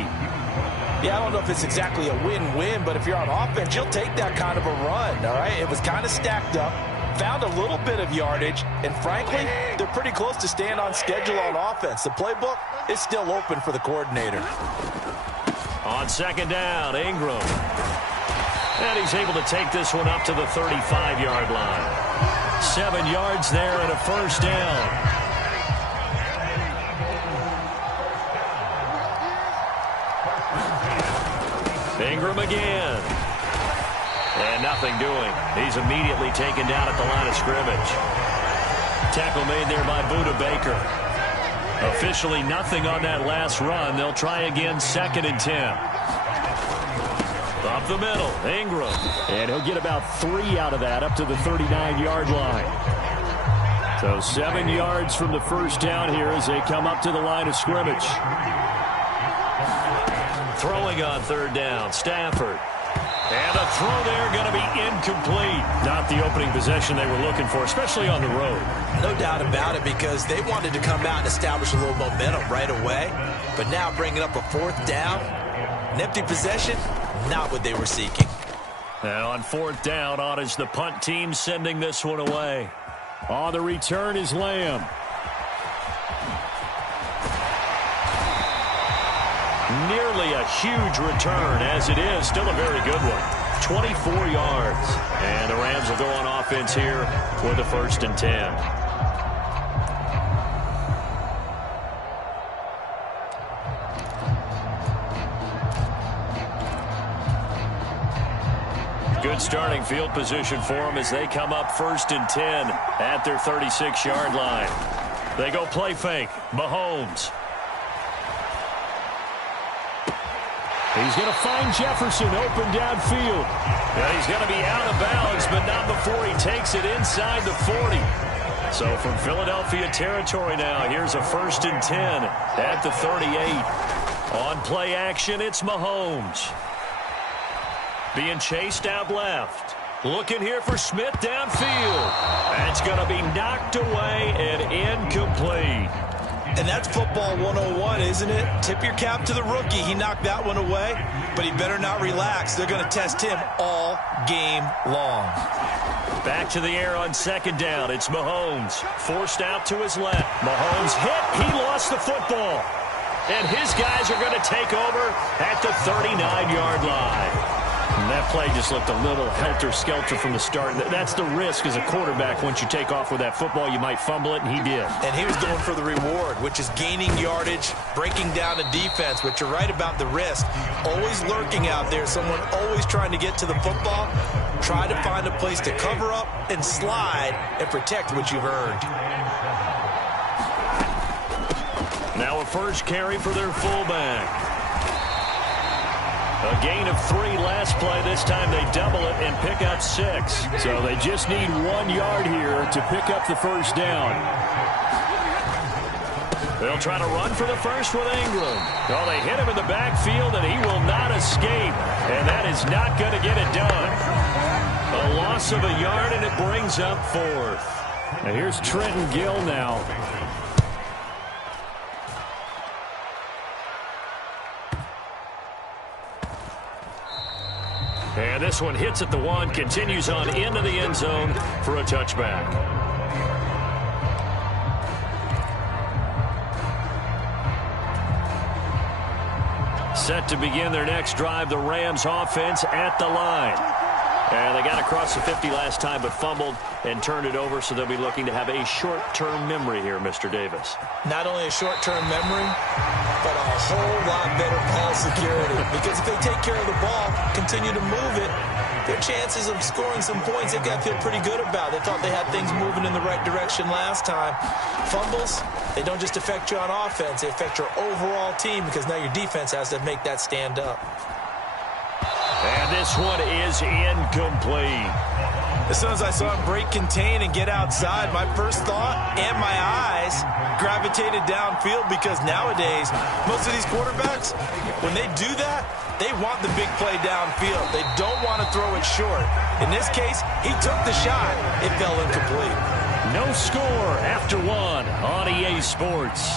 Yeah, I don't know if it's exactly a win-win, but if you're on offense, you'll take that kind of a run, all right? It was kind of stacked up, found a little bit of yardage, and frankly, they're pretty close to staying on schedule on offense. The playbook is still open for the coordinator. On second down, Ingram. And he's able to take this one up to the 35-yard line. 7 yards there and a first down. Ingram again. And nothing doing. He's immediately taken down at the line of scrimmage. Tackle made there by Buda Baker. Officially nothing on that last run. They'll try again, 2nd and 10. Up the middle, Ingram. And he'll get about 3 out of that, up to the 39-yard line. So 7 yards from the first down here as they come up to the line of scrimmage. Throwing on 3rd down, Stafford. And a throw there going to be incomplete. Not the opening possession they were looking for, especially on the road. No doubt about it, because they wanted to come out and establish a little momentum right away. But now bringing up a 4th down, an empty possession, not what they were seeking. And on 4th down, on is the punt team sending this one away. On the return is Lamb. Nearly a huge return, as it is still a very good one. 24 yards. And the Rams will go on offense here with a 1st and 10. Good starting field position for them as they come up 1st and 10 at their 36-yard line. They go play fake. Mahomes. He's going to find Jefferson open downfield. Yeah, he's going to be out of bounds, but not before he takes it inside the 40. So from Philadelphia territory now, here's a 1st and 10 at the 38. On play action, it's Mahomes. Being chased out left. Looking here for Smith downfield. That's going to be knocked away and incomplete. And that's football 101, isn't it? Tip your cap to the rookie. He knocked that one away, but he better not relax. They're going to test him all game long. Back to the air on 2nd down. It's Mahomes. Forced out to his left. Mahomes hit. He lost the football. And his guys are going to take over at the 39-yard line. And that play just looked a little helter-skelter from the start. That's the risk as a quarterback. Once you take off with that football, you might fumble it, and he did. And he was going for the reward, which is gaining yardage, breaking down a defense. But you're right about the risk. Always lurking out there, someone always trying to get to the football. Try to find a place to cover up and slide and protect what you've earned. Now a first carry for their fullback. A gain of 3 last play. This time they double it and pick up 6. So they just need 1 yard here to pick up the first down. They'll try to run for the first with Ingram. Oh, they hit him in the backfield, and he will not escape. And that is not going to get it done. A loss of a yard, and it brings up 4th. Now here's Trenton Gill now. And this one hits at the 1, continues on into the end zone for a touchback. Set to begin their next drive, the Rams offense at the line. And they got across the 50 last time, but fumbled and turned it over, so they'll be looking to have a short-term memory here, Mr. Davis. Not only a short-term memory, but a whole lot better ball security. Because if they take care of the ball, continue to move it, their chances of scoring some points, they've got to feel pretty good about. They thought they had things moving in the right direction last time. Fumbles, they don't just affect you on offense, they affect your overall team because now your defense has to make that stand up. And this one is incomplete. As soon as I saw him break contain and get outside, my first thought and my eyes gravitated downfield because nowadays, most of these quarterbacks, when they do that, they want the big play downfield. They don't want to throw it short. In this case, he took the shot. It fell incomplete. No score after 1 on EA Sports.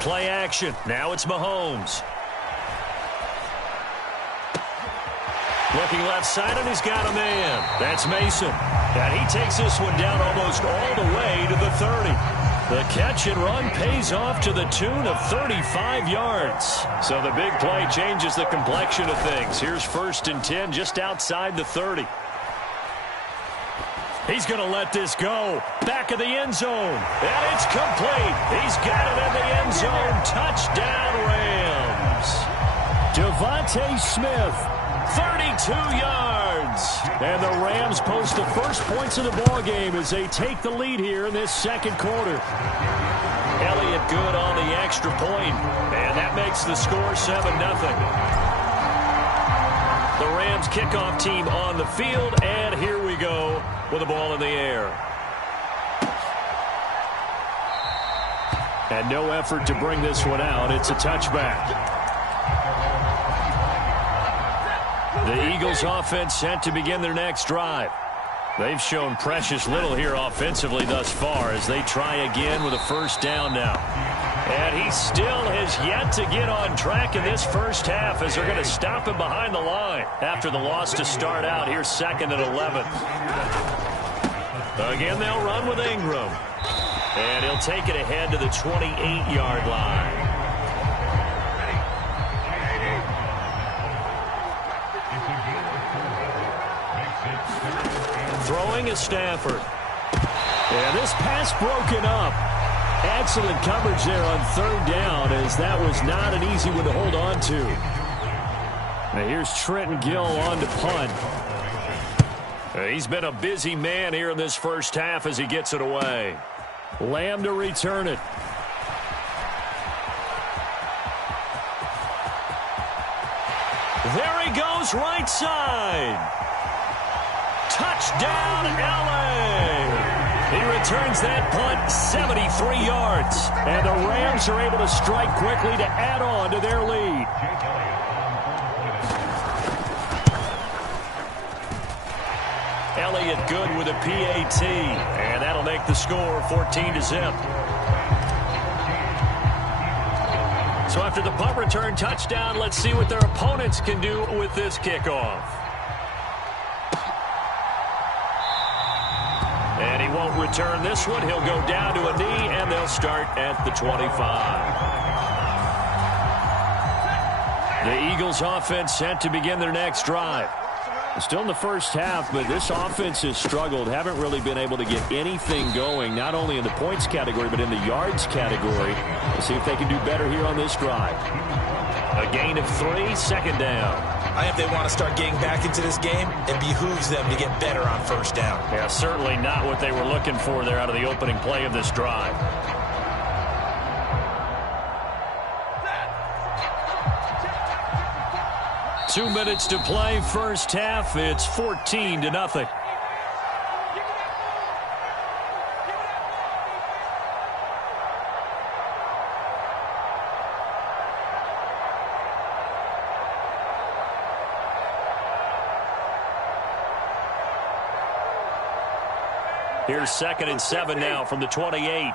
Play action. Now it's Mahomes. Looking left side, and he's got a man. That's Mason. And he takes this one down almost all the way to the 30. The catch and run pays off to the tune of 35 yards. So the big play changes the complexion of things. Here's 1st and 10 just outside the 30. He's going to let this go. Back of the end zone. And it's complete. He's got it in the end zone. Touchdown, Rams. Devontae Smith, 32 yards. And the Rams post the first points of the ballgame as they take the lead here in this second quarter. Elliott good on the extra point. And that makes the score 7-0. The Rams kickoff team on the field, and here we go with the ball in the air. And no effort to bring this one out. It's a touchback. The Eagles offense set to begin their next drive. They've shown precious little here offensively thus far as they try again with a first down now. And he still has yet to get on track in this first half as they're going to stop him behind the line after the loss to start out. Here's 2nd and 11. Again, they'll run with Ingram. And he'll take it ahead to the 28-yard line. Throwing is Stafford. And this pass broken up. Excellent coverage there on third down, as that was not an easy one to hold on to. Now here's Trenton Gill on to punt. He's been a busy man here in this first half as he gets it away. Lamb to return it. There he goes, right side. Touchdown, L.A. He returns that punt 73 yards. And the Rams are able to strike quickly to add on to their lead. Elliott good with a PAT. And that'll make the score 14-0. So after the punt return touchdown, let's see what their opponents can do with this kickoff. And he won't return this one. He'll go down to a knee, and they'll start at the 25. The Eagles offense set to begin their next drive. Still in the first half, but this offense has struggled. Haven't really been able to get anything going, not only in the points category, but in the yards category. Let's see if they can do better here on this drive. A gain of 3, second down. I think they want to start getting back into this game. It behooves them to get better on first down. Yeah, certainly not what they were looking for there out of the opening play of this drive. Two minutes to play, first half. It's 14-0. Here's 2nd and 7 now from the 28.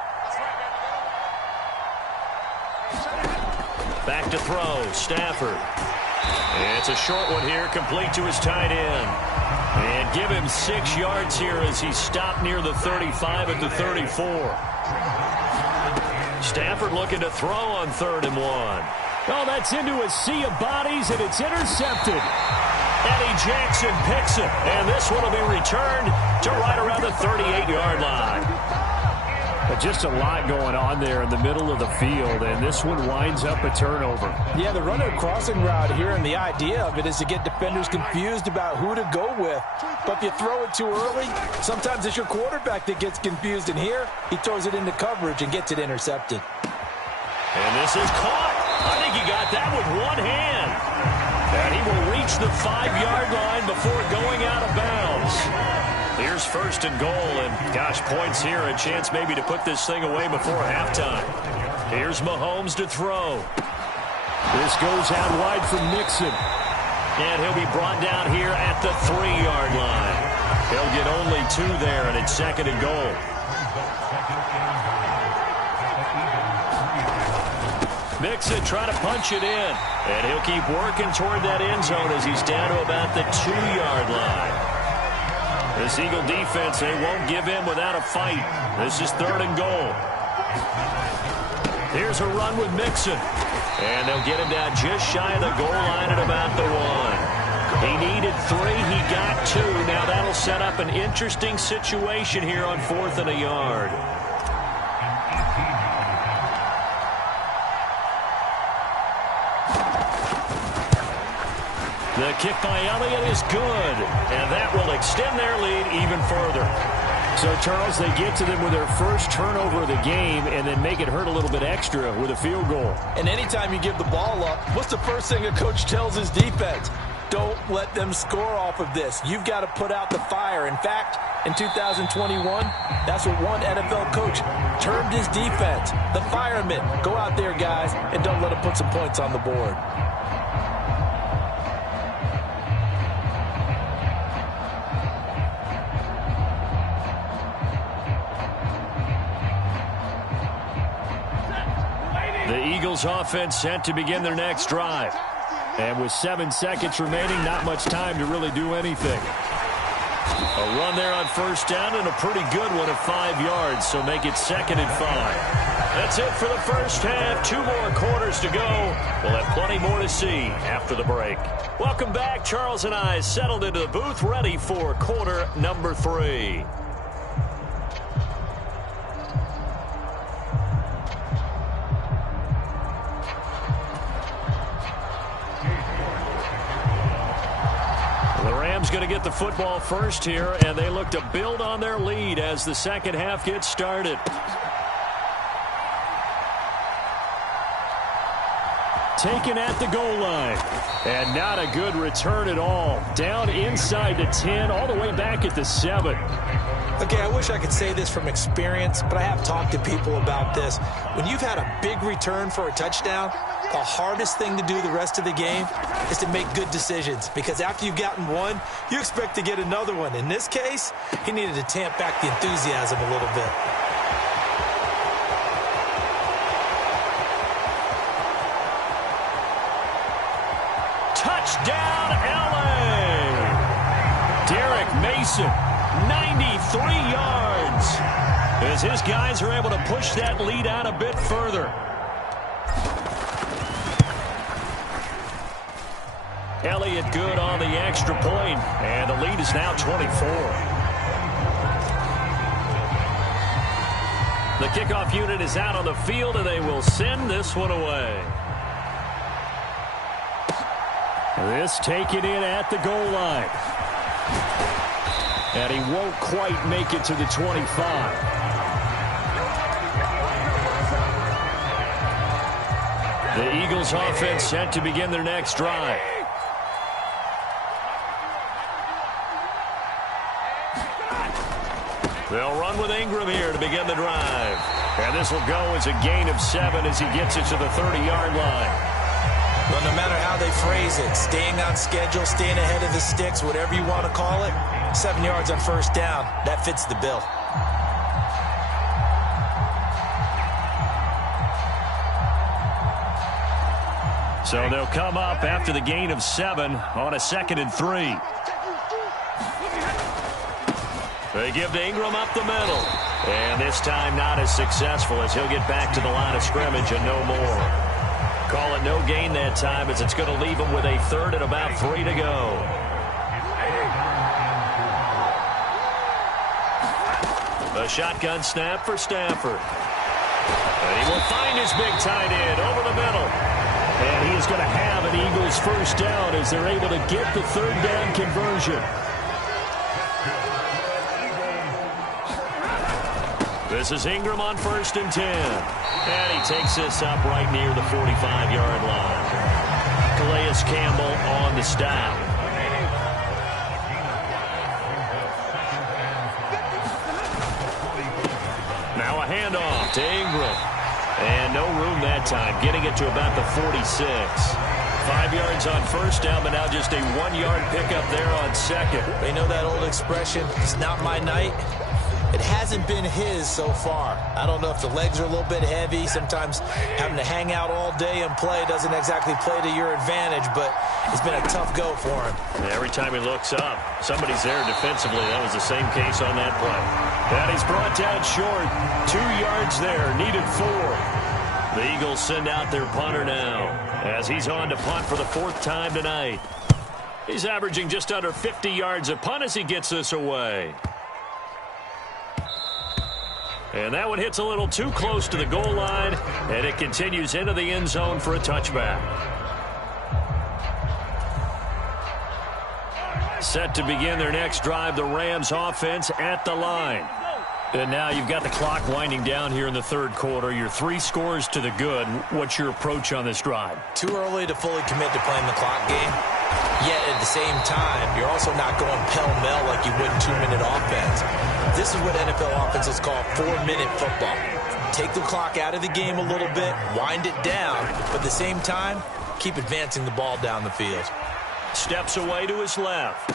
Back to throw, Stafford. It's a short one here, complete to his tight end. And give him 6 yards here as he stopped near the 35 at the 34. Stafford looking to throw on 3rd and 1. Oh, that's into a sea of bodies, and it's intercepted. Eddie Jackson picks it, and this one will be returned to right around the 38-yard line. But just a lot going on there in the middle of the field, and this one winds up a turnover. Yeah, the runner crossing route here, and the idea of it is to get defenders confused about who to go with. But if you throw it too early, sometimes it's your quarterback that gets confused, and here he throws it into coverage and gets it intercepted. And this is caught. I think he got that with one hand. And he will reach the 5-yard line before going out of bounds. Here's 1st and goal, and gosh, points here, a chance maybe to put this thing away before halftime. Here's Mahomes to throw. This goes out wide from Mixon. And he'll be brought down here at the 3-yard line. He'll get only 2 there, and it's 2nd and goal. Mixon trying to punch it in. And he'll keep working toward that end zone as he's down to about the 2-yard line. This Eagle defense, they won't give in without a fight. This is 3rd and goal. Here's a run with Mixon. And they'll get him down just shy of the goal line at about the 1. He needed 3. He got 2. Now that'll set up an interesting situation here on 4th and a yard. The kick by Elliott is good, and that will extend their lead even further. So, Charles, they get to them with their first turnover of the game and then make it hurt a little bit extra with a field goal. And anytime you give the ball up, what's the first thing a coach tells his defense? Don't let them score off of this. You've got to put out the fire. In fact, in 2021, that's what one NFL coach termed his defense. The firemen. Go out there, guys, and don't let them put some points on the board. The Eagles offense set to begin their next drive. And with 7 seconds remaining, not much time to really do anything. A run there on 1st down and a pretty good one of 5 yards, so make it 2nd and 5. That's it for the first half. 2 more quarters to go. We'll have plenty more to see after the break. Welcome back. Charles and I settled into the booth, ready for quarter number 3. The Rams going to get the football first here, and they look to build on their lead as the second half gets started. Taken at the goal line. And not a good return at all. Down inside the 10, all the way back at the 7. Okay, I wish I could say this from experience, but I have talked to people about this. When you've had a big return for a touchdown, the hardest thing to do the rest of the game is to make good decisions. Because after you've gotten one, you expect to get another one. In this case, he needed to tamp back the enthusiasm a little bit. Touchdown, L.A. Derek Mason, 93 yards. As his guys are able to push that lead out a bit further. Elliott good on the extra point, and the lead is now 24. The kickoff unit is out on the field, and they will send this one away. This taken in at the goal line. And he won't quite make it to the 25. The Eagles offense set to begin their next drive. They'll run with Ingram here to begin the drive. And this will go as a gain of 7 as he gets it to the 30-yard line. Well, no matter how they phrase it, staying on schedule, staying ahead of the sticks, whatever you want to call it, 7 yards on first down, that fits the bill. So they'll come up after the gain of 7 on a 2nd and 3. They give to Ingram up the middle. And this time not as successful as he'll get back to the line of scrimmage and no more. Call it no gain that time as it's going to leave him with a 3rd and about 3 to go. A shotgun snap for Stafford. And he will find his big tight end over the middle. And he is going to have an Eagles first down as they're able to get the 3rd down conversion. This is Ingram on 1st and 10. And he takes this up right near the 45-yard line. Calais Campbell on the stop. Now a handoff to Ingram. And no room that time, getting it to about the 46. 5 yards on first down, but now just a 1-yard pickup there on 2nd. They know that old expression, it's not my night. It hasn't been his so far. I don't know if the legs are a little bit heavy. Sometimes having to hang out all day and play doesn't exactly play to your advantage, but it's been a tough go for him. Yeah, every time he looks up, somebody's there defensively. That was the same case on that play. And he's brought down short. 2 yards there, needed 4. The Eagles send out their punter now as he's on to punt for the 4th time tonight. He's averaging just under 50 yards a punt as he gets this away. And that one hits a little too close to the goal line, and it continues into the end zone for a touchback. Set to begin their next drive, the Rams offense at the line. And now you've got the clock winding down here in the 3rd quarter. Your 3 scores to the good. What's your approach on this drive? Too early to fully commit to playing the clock game. Yet at the same time, you're also not going pell-mell like you would in 2-minute offense. This is what NFL offenses call 4-minute football. Take the clock out of the game a little bit, wind it down, but at the same time, keep advancing the ball down the field. Steps away to his left.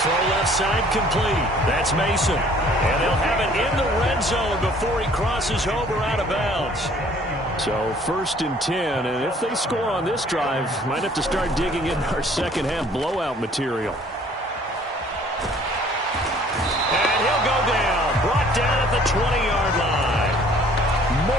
Throw left side complete. That's Mason. And they'll have it in the red zone before he crosses over out of bounds. So 1st and 10, and if they score on this drive, might have to start digging in our second half blowout material. And he'll go down, brought down at the 20-yard line.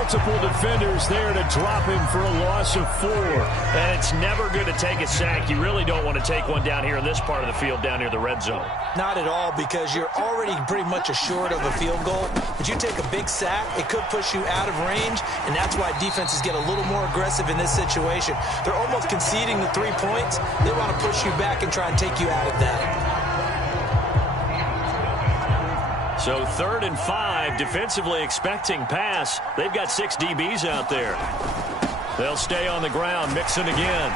multiple defenders there to drop him for a loss of 4. And it's never good to take a sack. You really don't want to take one down here in this part of the field, down near the red zone. Not at all, because you're already pretty much assured of a field goal. But you take a big sack, it could push you out of range, and that's why defenses get a little more aggressive in this situation. They're almost conceding the 3 points. They want to push you back and try and take you out of that. So 3rd and 5, defensively expecting pass. They've got 6 DBs out there. They'll stay on the ground. Mixon again.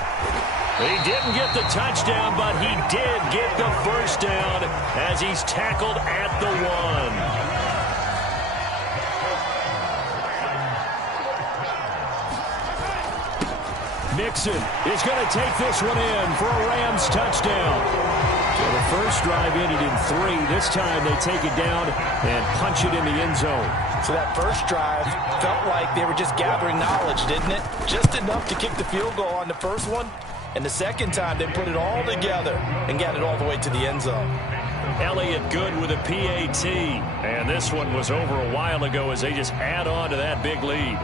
He didn't get the touchdown, but he did get the first down as he's tackled at the 1. Mixon is going to take this one in for a Rams touchdown. So the first drive ended in 3. This time they take it down and punch it in the end zone. So that first drive felt like they were just gathering knowledge, didn't it? Just enough to kick the field goal on the first one. And the second time they put it all together and got it all the way to the end zone. Elliott good with a PAT. And this one was over a while ago as they just add on to that big lead.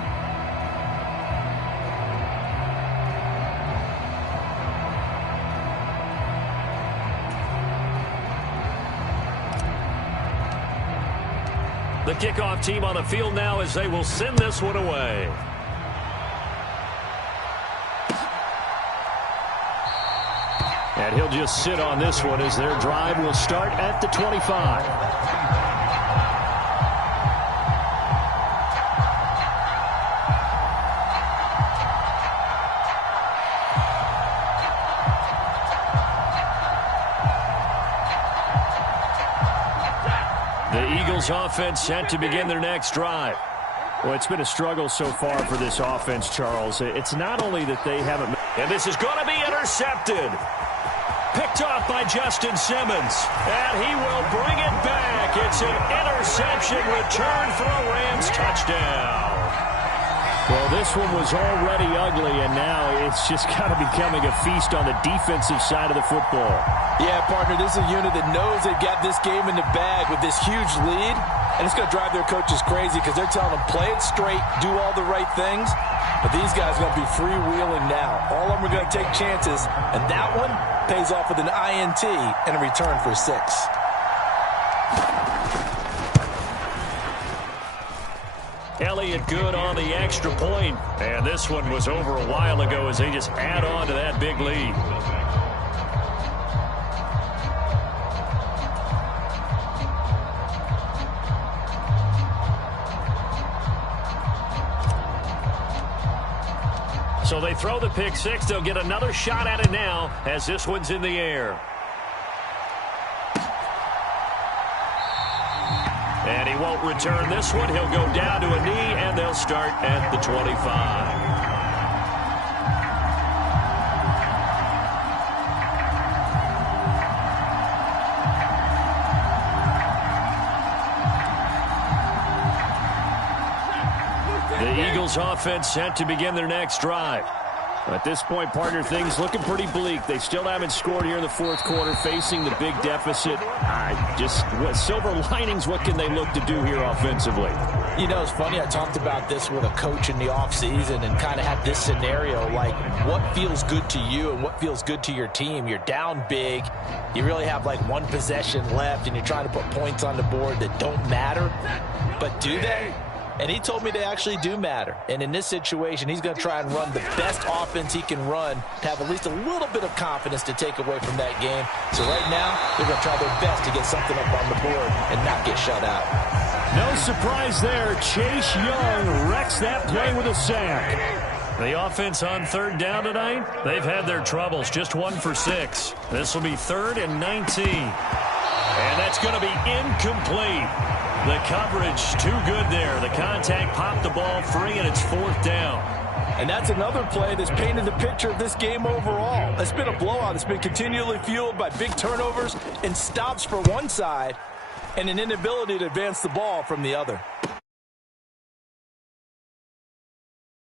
The kickoff team on the field now as they will send this one away. And he'll just sit on this one as their drive will start at the 25. The Eagles offense set to begin their next drive. Well, it's been a struggle so far for this offense, Charles. It's not only that they haven't... And this is going to be intercepted. Picked off by Justin Simmons. And he will bring it back. It's an interception return for a Rams touchdown. Well, this one was already ugly, and now it's just kind of becoming a feast on the defensive side of the football. Yeah, partner, this is a unit that knows they've got this game in the bag with this huge lead, and it's going to drive their coaches crazy because they're telling them, play it straight, do all the right things. But these guys are going to be freewheeling now. All of them are going to take chances, and that one pays off with an INT and a return for 6. Elliott good on the extra point. And this one was over a while ago as they just add on to that big lead. So they throw the pick 6. They'll get another shot at it now as this one's in the air. And he won't return this one. He'll go down to a knee, and they'll start at the 25. The Eagles offense set to begin their next drive. At this point, partner, things looking pretty bleak. They still haven't scored here in the fourth quarter, facing the big deficit. Silver linings, what can they look to do here offensively? You know, it's funny, I talked about this with a coach in the offseason and kind of had this scenario, like what feels good to you and what feels good to your team. You're down big. You really have like one possession left, and you're trying to put points on the board that don't matter. But do they? And he told me they actually do matter. And in this situation, he's going to try and run the best offense he can run to have at least a little bit of confidence to take away from that game. So right now, they're going to try their best to get something up on the board and not get shut out. No surprise there. Chase Young wrecks that play with a sack. The offense on third down tonight, they've had their troubles. Just 1 for 6. This will be 3rd and 19. And that's going to be incomplete. The coverage too good there. The contact popped the ball free, and it's 4th down. And that's another play that's painted the picture of this game overall. It's been a blowout. It's been continually fueled by big turnovers and stops for one side and an inability to advance the ball from the other.